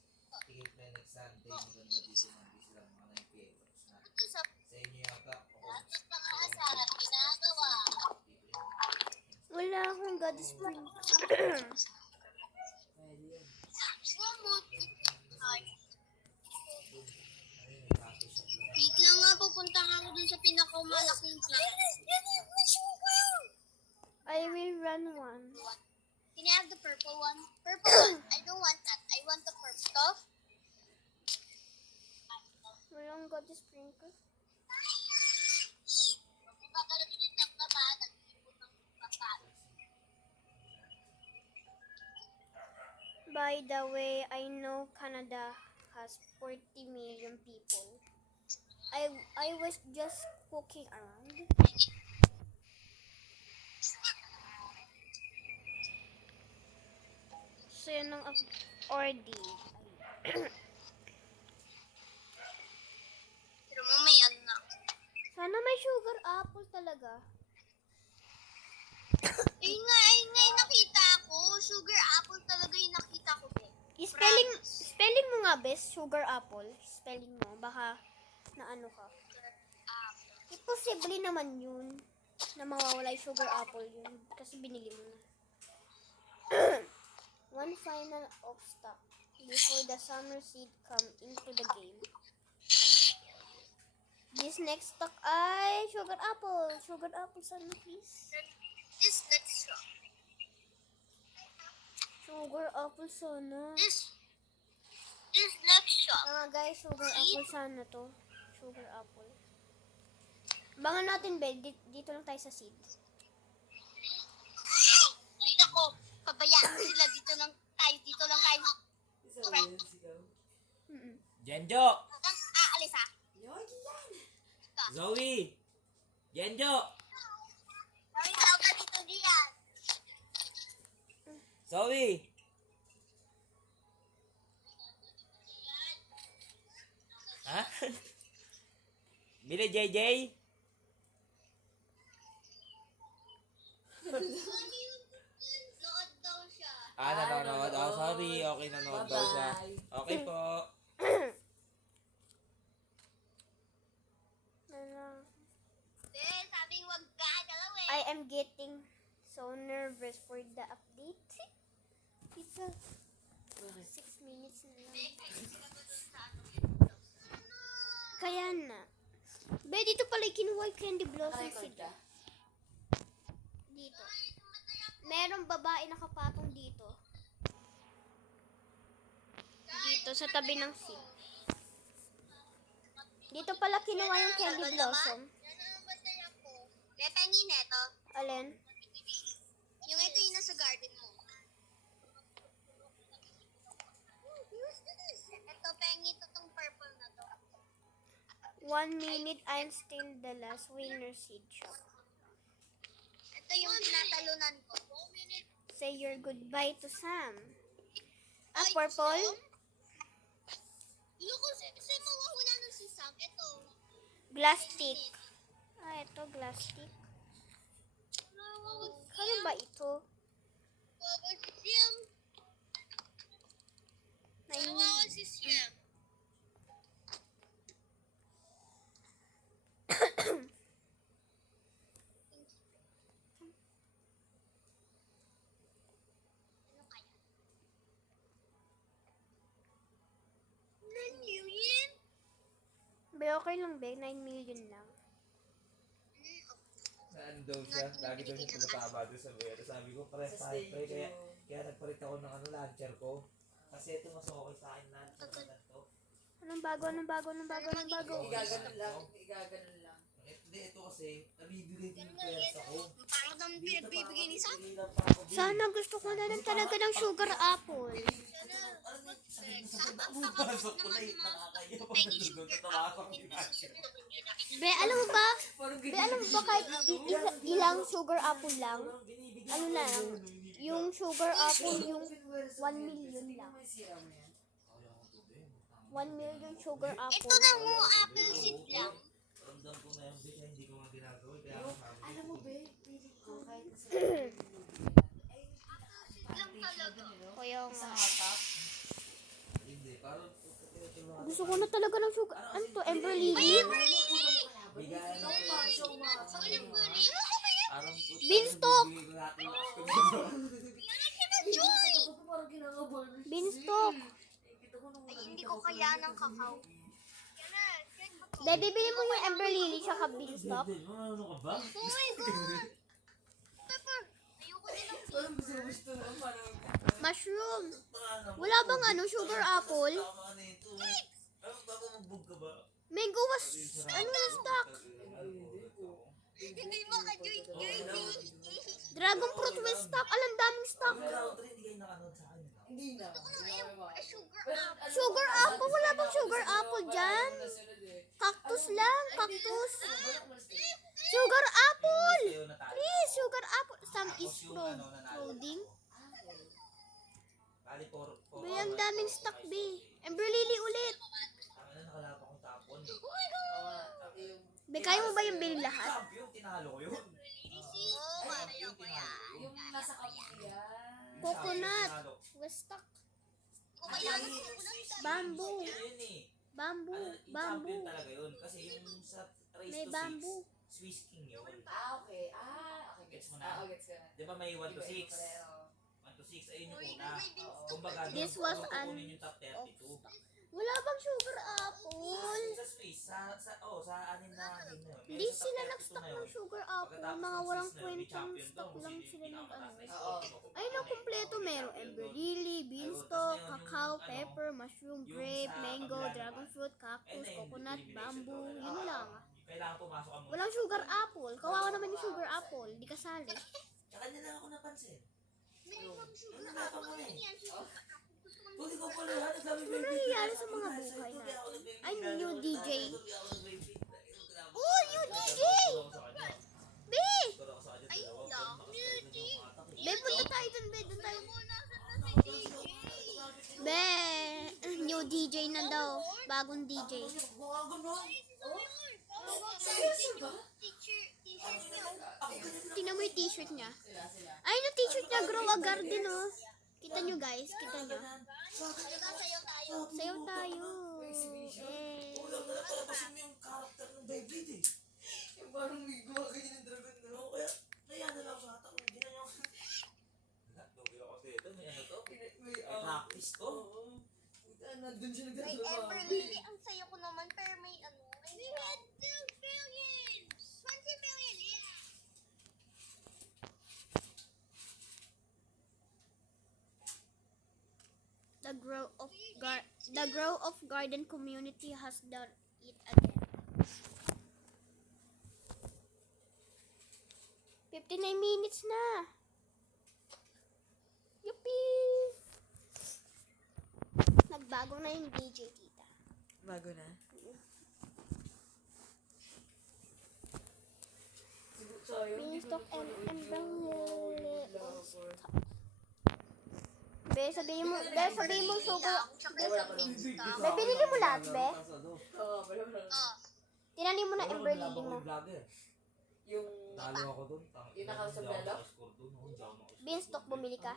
Tigil na next Sunday. Maganda dito ng bis lang. Mga 9 p.m. Tapos na. Ito sa Sa inyo yata. pang-aasaran, ginagawa. Wala akong God Spring. Pwede yan. One more. Ay, Ayun, may coffee shop lang. wait lang nga, pupunta ako dun sa pinakamalaking plant. Yan, may sugar! I will run one. Can I have the purple one? Purple one. I don't want that. I want the purple stuff. Walang God sprinkle. By the way, I know Canada has 40 million people. I was just poking around. So yun ang RD. Pero mamaya na. Sana may sugar apple talaga. Ayun nga yung nakita ko. Sugar apple talaga yung nakita ko. Spelling mo nga, bes, sugar apple. Spelling mo, baka na ano ka. Imposible naman yun na mawawala yung sugar apple yun kasi binili mo na. One final of stock before the summer seed come into the game. This next stock ay sugar apple. Sugar apple sana please. This next shop. Sugar apple sana. This next shop. Guys, sugar apple sana to. Sugar apple. Bangan natin, be. Dito lang tayo sa seed. Ay nako, pabayaan sila. Dito lang tayo. Isa ba yun, sigaw? Jenjo! Aalis ha. Zoe! Jenjo! Ay, tawag ka dito diyan. Zoe! Ha? Bili JJ? Nood daw siya. Nanonood. Oh, sorry. Okay, nanonood daw siya. Okay po. Sabing wag ka galawin. I am getting so nervous for the update. It's a 6 minutes na lang. Kaya na. Be, dito pala kinuha yung candy blossom seed. Dito. Merong babae nakapatong dito. Dito, sa tabi ng seed. Dito pala kinuha yung candy blossom. May pengin ito. Alin? Yung ito yung nasa garden mo. Ito, pengi ito tong purple na to. 1 minute, I'm still the last winner seed shop. Ito yung tinatalunan ko. Say your goodbye to Sam. Purple? Luko, sa'yo mawawala na si Sam. Ito. Glass stick. Ito, glass stick. Ano ba ito? Wawa si Sam. Wawa si Sam. Ano kaya? 9 million? Be, okay lang, be. 9 million lang. Saan daw siya? Lagi daw siya pinapaba doon sa buhay. Sabi ko, pares tayo pre. Kaya nagpalit ako ng launcher ko. Kasi ito mas okay sa akin launcher na ganito. Anong bago? Igaganon lang. Hindi, ito kasi, nabibigay din yung pwersa ko. Parang naman pinagbibigay ni Sam. Sana gusto ko na rin talaga ng sugar apple. Pasok ko na yung nakakaya pag nandun sa tawakang ginasya. Be, alam mo ba? Kahit ilang sugar apple lang? Ano na lang? Yung sugar apple, yung 1 million lang. 1 million sugar apple. Ito lang mo, apple seed lang. Ramdam ko na yung bit na hindi ko nga ginagawa. Kaya ako sabi ko. Alam mo, be, pili ko kahit sa Lang talaga. Kaya nga. Hindi, parang Gusto ko na talaga ng sugar. Ano to? Ember Lily? bigayan ako. Walang buri. Parang Beanstalk! Joy! Beanstalk! Ay, hindi ko kaya ng kakao. De, bibili mo yung Ember Lily tsaka beanstalk. Ano ka ba? Oh my God! Pepper! Ayoko nilang Mushroom! Wala bang sugar apple? Tama na ito. Ano ba magbog ka ba? Mango was, ano na stock? Hindi mo ka-join jersey. Dragon fruit was stock. Alang daming stock. Yung round 3, hindi kayo nakanood sa akin. Hindi na. Hindi na kayo Sugar Pero, apple. ano, Sugar ano, apple? Wala bang sugar ano, apple wala, dyan? ano, nasunod eh. Cactus lang. Cactus. Ano, Sugar apple. Kayo natalo. Please, sugar apple. Some Tapos is yung ano, nanalo floating. ako. Bali, Be, ang daming stock, be. Ember Lily ulit. Ang ano, nakalapa akong tapon. Be, kaya mo ba yung bilhin lahat? Champion, tinalo ko yun. Oh, ayaw ko yan. Yung nasa kapiyan. Coconut. Was stock. Kung kailangan Ay, ko yung na Swiss Bamboo. King, ano yun eh. Bamboo. Ano, yung Bamboo. champion talaga yun. Kasi yung sa race May to bamboo. 6, Swiss King yun. Okay. Okay, Gets mo na? Gets ko na. Di ba may 1 to 6? Iba pala, oh. 1 to 6, ayun yung Uy, una. may beanstalk. Kumbaga, This doon was kukunin an- yung top 32. Wala bang sugar apple? Sa Swiss, sa anin na game na yun. Hindi Kaya sa sila top 32 nag-stock na yun, ng sugar apple. pagkatapos Mga ng walang Swiss na yun, may kwentang champion stock doon, lang kung sila sino yung nag-ano. pinakamataas na Oo. score, Ay, no, kumpleto. Meron ember lily, beanstalk, cacao, pepper, mushroom, grape, mango, dragon fruit, cactus, coconut, bamboo. Yun lang. Kailangan pumasok ang Walang sugar apple. Kawawa naman yung sugar apple. Hindi kasali. Sa kanya lang ako napansin. Minimum sugar Ano nakapa apple mo na eh? yan. Tuloy ko pala ha, naglabi Ano nangyayari sa mga buhay natin? Ay, new DJ. Oh, new DJ! Be! Ayun lang, new DJ. Be, punta tayo dun, be. Dun tayo. Muna sa nasa DJ. Be! New DJ na daw. Bagong DJ. Teacher niyo. Tingnan mo yung t-shirt niya. Sila. Ay, yung t-shirt niya, Grow a Garden, oh. Kita nyo, guys. Kita nyo. Sayaw tayo. Sayaw tayo. Eh. Yung character ng Beyblade eh. Yung parang may gumaganyan ng dragon, no? Oo, kaya nayana lang sa hatak. Hindi na yung... Lugi ako dito. May ano to? May, Practice to. Oo. Puta, nandun siya May nagtatrabaho. Ember Lily, ang sayo ko naman, pero may ano. We had 2 billion! 20 million, yeah! The Grow of Garden community has done it again. 59 minutes na. Yuppie! Nagbago na yung DJ, tita. Bago na? Beanstalk and umbrella. Be, sabihin mo sugar. Be, binili mo lahat, be. Oo, wala. Tinali mo na ember lily mo. Yung... Talo ako dun. Yung nakasobrelo? Beanstalk, bumili ka.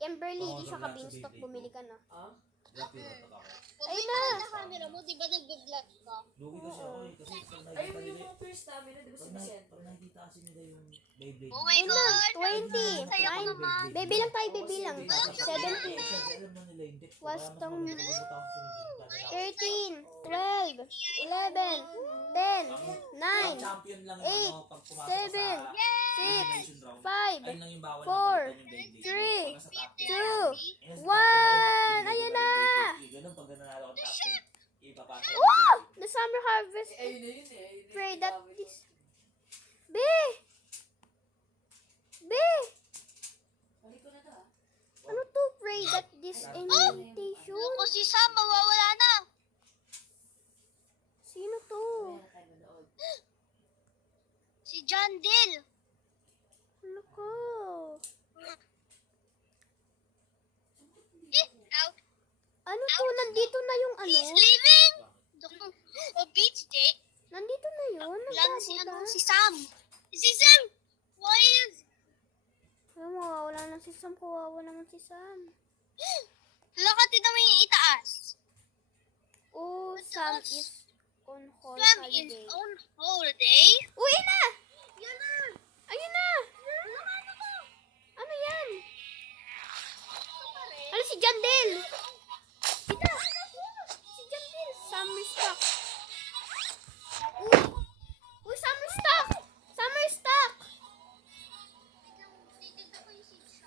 Ember lily siya ka beanstalk, bumili ka na. Ah? Ayun na. Sa camera mo, di ba nag-vlog ka? Lugi kasi ako eh. Kasi pag Ay, nakikita yung nila mga first namin, di ba si Vicente? pag nakikita kasi nila yung Beyblade. Oh my Ayun na. God! 20. Sayo ko naman. Baby lang tayo, baby lang. 17. Alam na nila yung depth ko. Was Kaya mas tong- magugulat ako sa hindi. 13, 12, 11, 10, 9, Champion lang 8, yung ano, pag pumasok 7, sa 6, elimination round. 5, Ayun lang yung bawal 4, na palitan yung Beyblade. 3, Nasa top 10. 2, Ayun, 1. Ayun na. Ganun pag nanalo ang top 10. Ipapasok. Wow! The summer harvest. Ayun na yun eh. Ayun na Pray yung that gamit this. ko. Be! Be! Balik ko na to ah. Ano to? Pray that this invitation. Ako si Sam, mawawala na. Sino to? Kaya tayo manood. Si John Dill. Ano ko? Out. Ano to? Nandito na yung ano? He's leaving. O beach day. Nandito na yun? Lang si, Nagbago na? si Sam. Si Sam. Why is... Ay, mawawala na si Sam. Kawawa naman si Sam. Lakati na may itaas. Oh, Sam is on Sam is holiday. on holiday. Uwi na! Yan na. Ayun na! Ano yan? Ano si Jandel? Kita! Si Jandel! Summer stock! Uy! Uy, summer stock! Summer stock!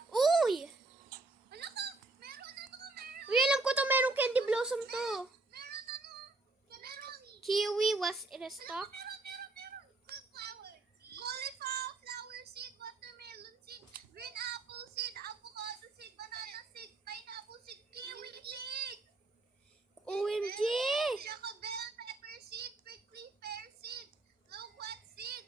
Uy! Ano ka? Meron na to, meron. Uy, alam ko to, merong candy blossom to. i-restock? Cauliflower seed, watermelon seed, green apple seed, avocado seed, banana seed, pineapple seed, kiwi seed, OMG! tsaka bell pepper seed, prickly pear seed, loquat seed,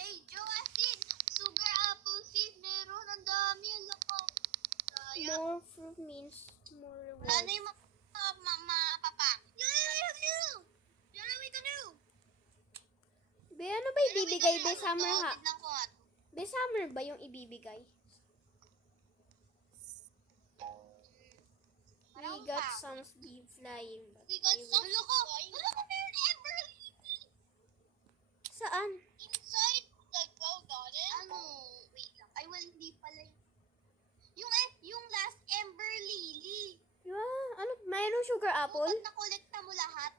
feijoa seed, sugar apple seed, meron, ang dami, ang lako. Sayang. More fruit means more Wala na rewards. yung mga papa. Yan ang ito new. Be, ano ba ibibigay? Be, summer ha? Lang ko at. Be, summer ba yung ibibigay? We got some bee flying. But We got some. Wala ko meron Everly. saan? Inside the glow garden? Ano? Wait lang. Ay, well, hindi pala yun. Yung last Ember Lily. Yeah, ano? Mayroong sugar apple? Pag nakolekta mo lahat.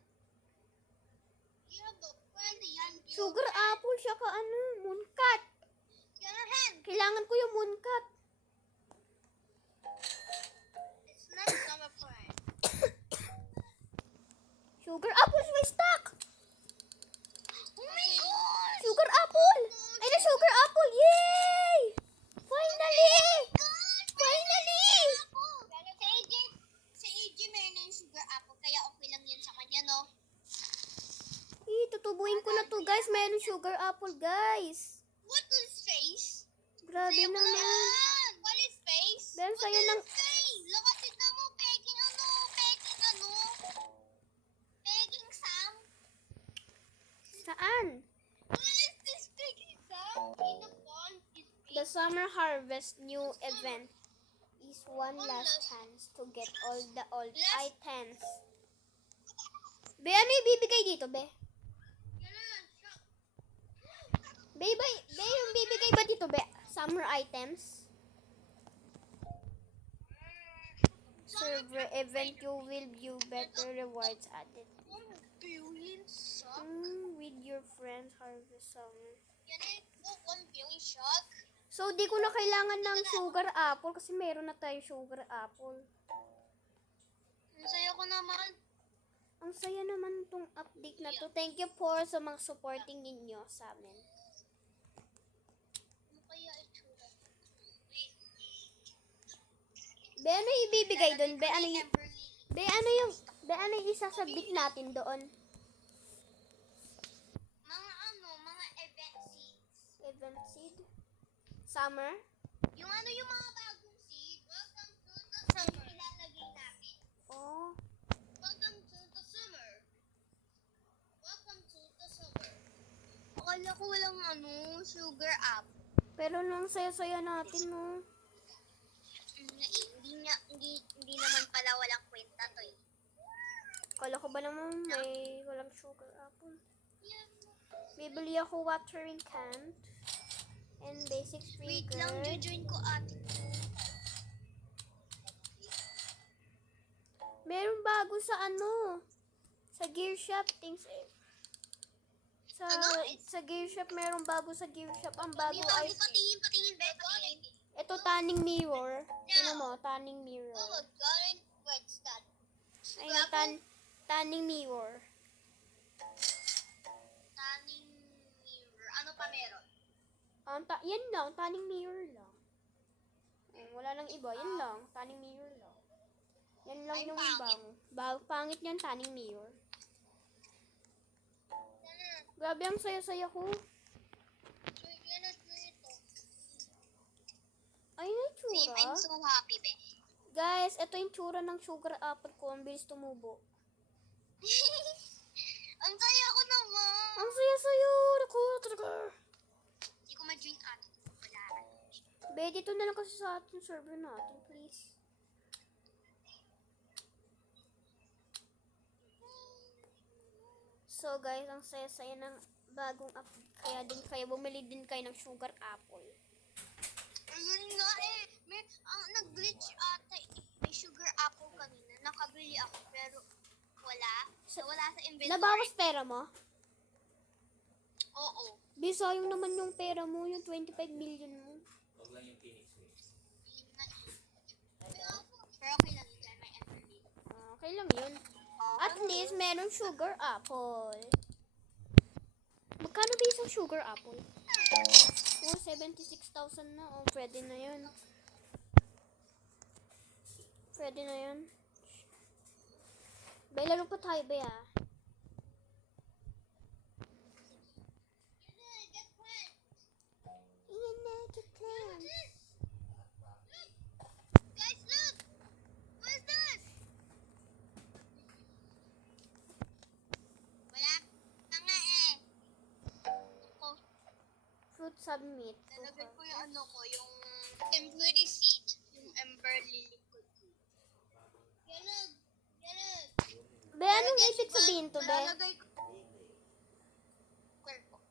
Yeah, but pwede yan. Sugar apple siya ka ano? Mooncat. Your hand. Kailangan ko yung mooncat. It's not summer prime. Sugar apple may stock! Oh my gosh! Sugar apple! Ay na sugar apple! Yay! Finally! Finally! Si AJ meron na yung sugar apple, kaya okay lang yan sa kanya, no? Tutubuin ko na to guys. Mayroong sugar apple guys. What is face? Grabe Sayo ko naman. naman. What is face? Ben, What sayo is ng... face? Look, tignan mo, peking Sam. Saan? What is this peking Sam? In the pond is The summer harvest new event is one last chance to get all the old items. Be, ano ibibigay dito, Be? Be, yung bibigay ba dito, Be? Summer items? Server event, you will view better rewards added. billion shock. With your friends harvest summer. Yan eh, 1 billion shock. So, di ko na kailangan ng sugar apple kasi meron na tayo sugar apple. Ang saya ko naman. Ang saya naman tong update na to. Thank you for sa mga supporting ninyo sa amin. Ano kaya itsura? Be, ano yung ibibigay doon? Be, ano yung... Everly. Be, ano yung isasabit natin doon? Mga event seeds. Event seed? Summer? Yung mga bagong seed. Welcome to the summer. Ilalagay natin. Oh. Welcome to the summer. Welcome to the summer. Akala ko walang sugar apple. Pero nung saya-saya natin, no? Hindi naman pala walang kwenta to eh. Kala ko ba naman may walang sugar apple? Bibili ako watering can and basic Wait trigger. lang, join ko ate. Meron bago sa sa gear shop things sa gear shop meron bago sa gear shop ang bago ay Patingin, Beto. ito tanning mirror. Tingnan mo, tanning mirror. Oh my God, what's that? Ay, tanning mirror. Tanning mirror. Ano pa meron? Yan lang, tanning mirror lang. Wala nang iba, yan lang, tanning mirror lang. Yan lang Ay, yung pangit. pangit niyan, tanning mirror. Grabe, ang saya-saya ko. Yan at ito. Ay, na See, tsura. I'm so happy, be. Guys, ito yung tsura ng sugar apple ko. Ang bilis tumubo. Ang saya ko naman. Ang saya-saya. Naku, talaga. Hindi ko ma-drink ate. Wala. Be, dito na lang kasi sa ating server natin, please. So guys, ang saya-saya ng bagong update. Kaya din kayo, bumili din kayo ng sugar apple. Ayun nga eh. Nag-glitch ata eh. May sugar apple kanina. Nakabili ako pero wala. Wala sa inventory. Nabawas pera mo? Oo. Be, sayang naman yung pera mo, yung 25 million mo. Huwag lang yung Phoenix Wings. Pero okay lang yun dahil may Everly. Okay lang yun. At least, meron sugar apple. Magkano ba isang sugar apple? Oh, 76,000 na. Oh, pwede na yun. Pwede na yun. Bay, laro pa tayo ba ya? Guys, look! What is that? Wala pa nga eh. Ako, Fruit submit. nalagay ko yung ano ko, yung embry seed. Yung ember lily ko. Galag! Galag! Be, anong ibig sabihin to, be? Lalagay ko. Purple.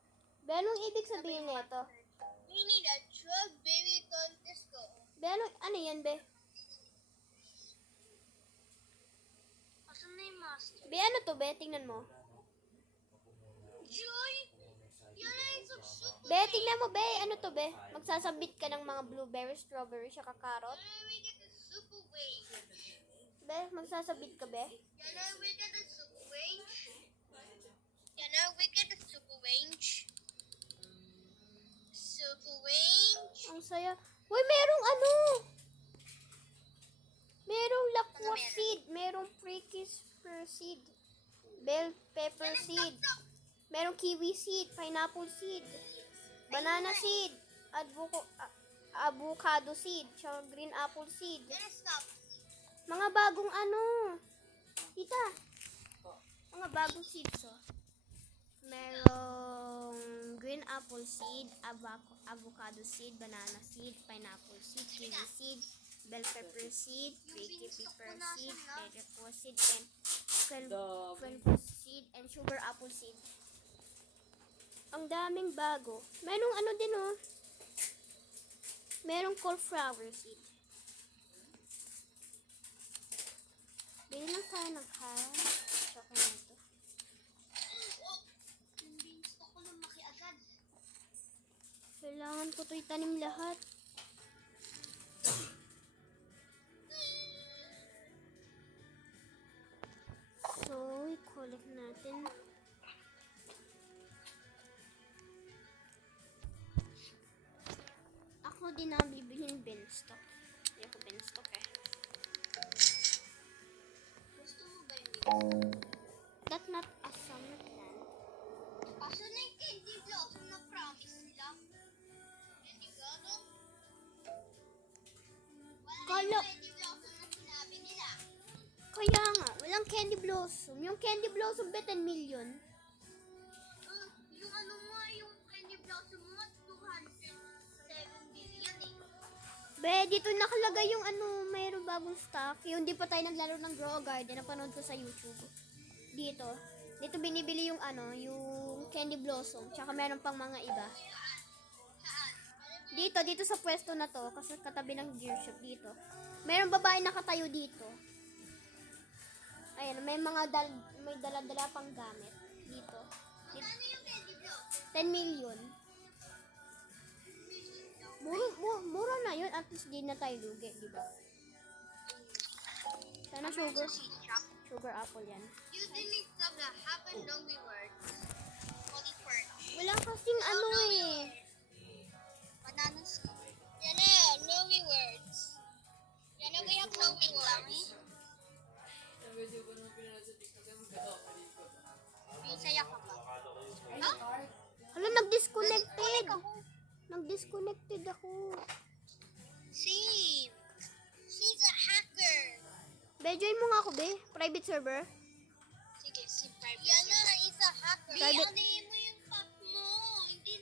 Be, anong ibig sabihin nito? We need a strawberry called disco. Be, ano yan, be? Asan na yung master? Be, ano to, be? Tingnan mo. Joy! Yan na yung super. Be, tingnan mo, be. Ano to, be? Magsasabit ka ng mga blueberry, strawberry, saka carrot. Yan we get the super wave. Be, magsasabit ka, be? Yan na we get the super range. Yan na we get the super range. Super range. Ang saya. Uy, merong ano? Merong lakwa meron? seed. Merong prickly pear seed. Bell pepper seed. Merong kiwi seed. Pineapple seed. Banana seed. Avocado seed. Tsaka green apple seed. Yan na stop. Mga bagong ano. Tita. Mga bagong seeds, oh. Merong green apple seed, avocado seed, banana seed, pineapple seed, kiwi seed, bell pepper seed, prickly pepper seed, red seed, and quail seed, and sugar apple seed. Ang daming bago. Merong ano din, oh. Merong cauliflower seed. Bili lang tayo ng carrot. Tsaka nito. Oh, yung beanstalk ko lumaki agad. Kailangan ko ito itanim lahat. So, i-collect natin. Ako din ang bibilhin beanstalk. Hindi ako beanstalk eh. Gusto mo ba yung That's not a summer plant. Asan na yung candy blossom na promise nila? Candy blossom? Wala Kala- yung candy blossom na sinabi nila. Kaya nga, walang candy blossom. Yung candy blossom ba 10 million? Yung ano mo, yung candy blossom mo, 207 billion eh. Be, dito nakalagay yung ano, mayroong bagong stock. Yung di pa tayo naglaro ng Grow a Garden, napanood ko sa YouTube. Dito. Dito binibili yung ano, yung candy blossom. Tsaka meron pang mga iba. Dito sa pwesto na to, kasi katabi ng gear shop dito. Mayroong babae nakatayo dito. Ayan, may may dala-dala pang gamit. Dito. Ano yung candy blossom? 10 million. Mura na yun. At least di na tayo lugi, di ba? Sana sugar. Sugar apple yan. You delete the have a lonely word. Holy word. Wala kasing ano eh. Banana seed. Yan na, lonely words. Yan na, we have lonely words. May saya ka ba? Huh? Hala, nag-disconnected. Nag-disconnected ako. Same. He's a hacker. Be, join mo nga ako, be. Private server. Sige, si private. Yan na, he's a hacker. Private- Ano mo yung pack mo? Hindi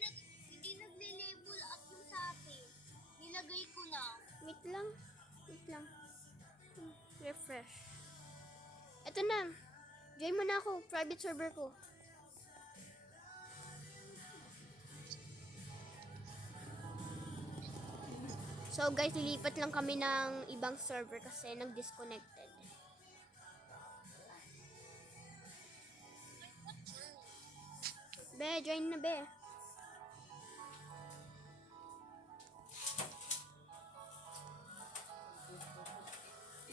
nagle-label up yung sa akin. Nilagay ko na. Wait lang. Refresh. Eto na. Join mo na ako. Private server ko. So guys, lilipat lang kami ng ibang server kasi nag-disconnected. Be, join na, be.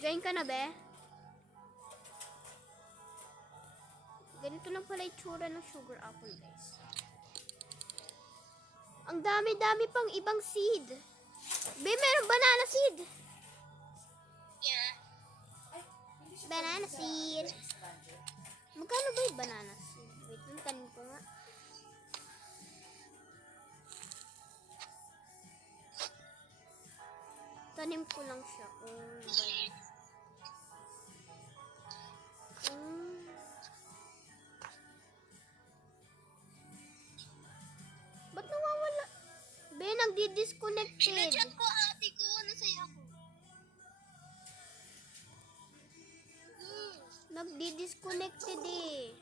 Join ka na, be. Ito lang pala itsura ng sugar apple, guys. Ang dami-dami pang ibang seed. Be, meron banana seed. Yeah. Ay, hindi siya Banana pwede sa seed. expander. Magkano ba yung banana seed? Wait, lang, tanin ko nga. Tanim ko lang siya kung banana. Ba't nawawala? Be, nagdi-disconnected. Pinachat ko ate ko, nasaya ako. Nagdi-disconnected eh.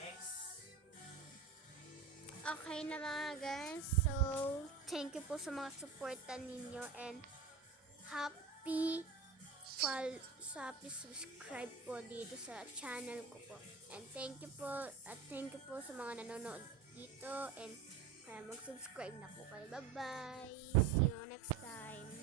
Next. Okay na mga guys. So, thank you po sa mga supportan ninyo and happy subscribe po dito sa channel ko po. And thank you po sa mga nanonood dito and kaya mag-subscribe na po kayo. Bye-bye. See you next time.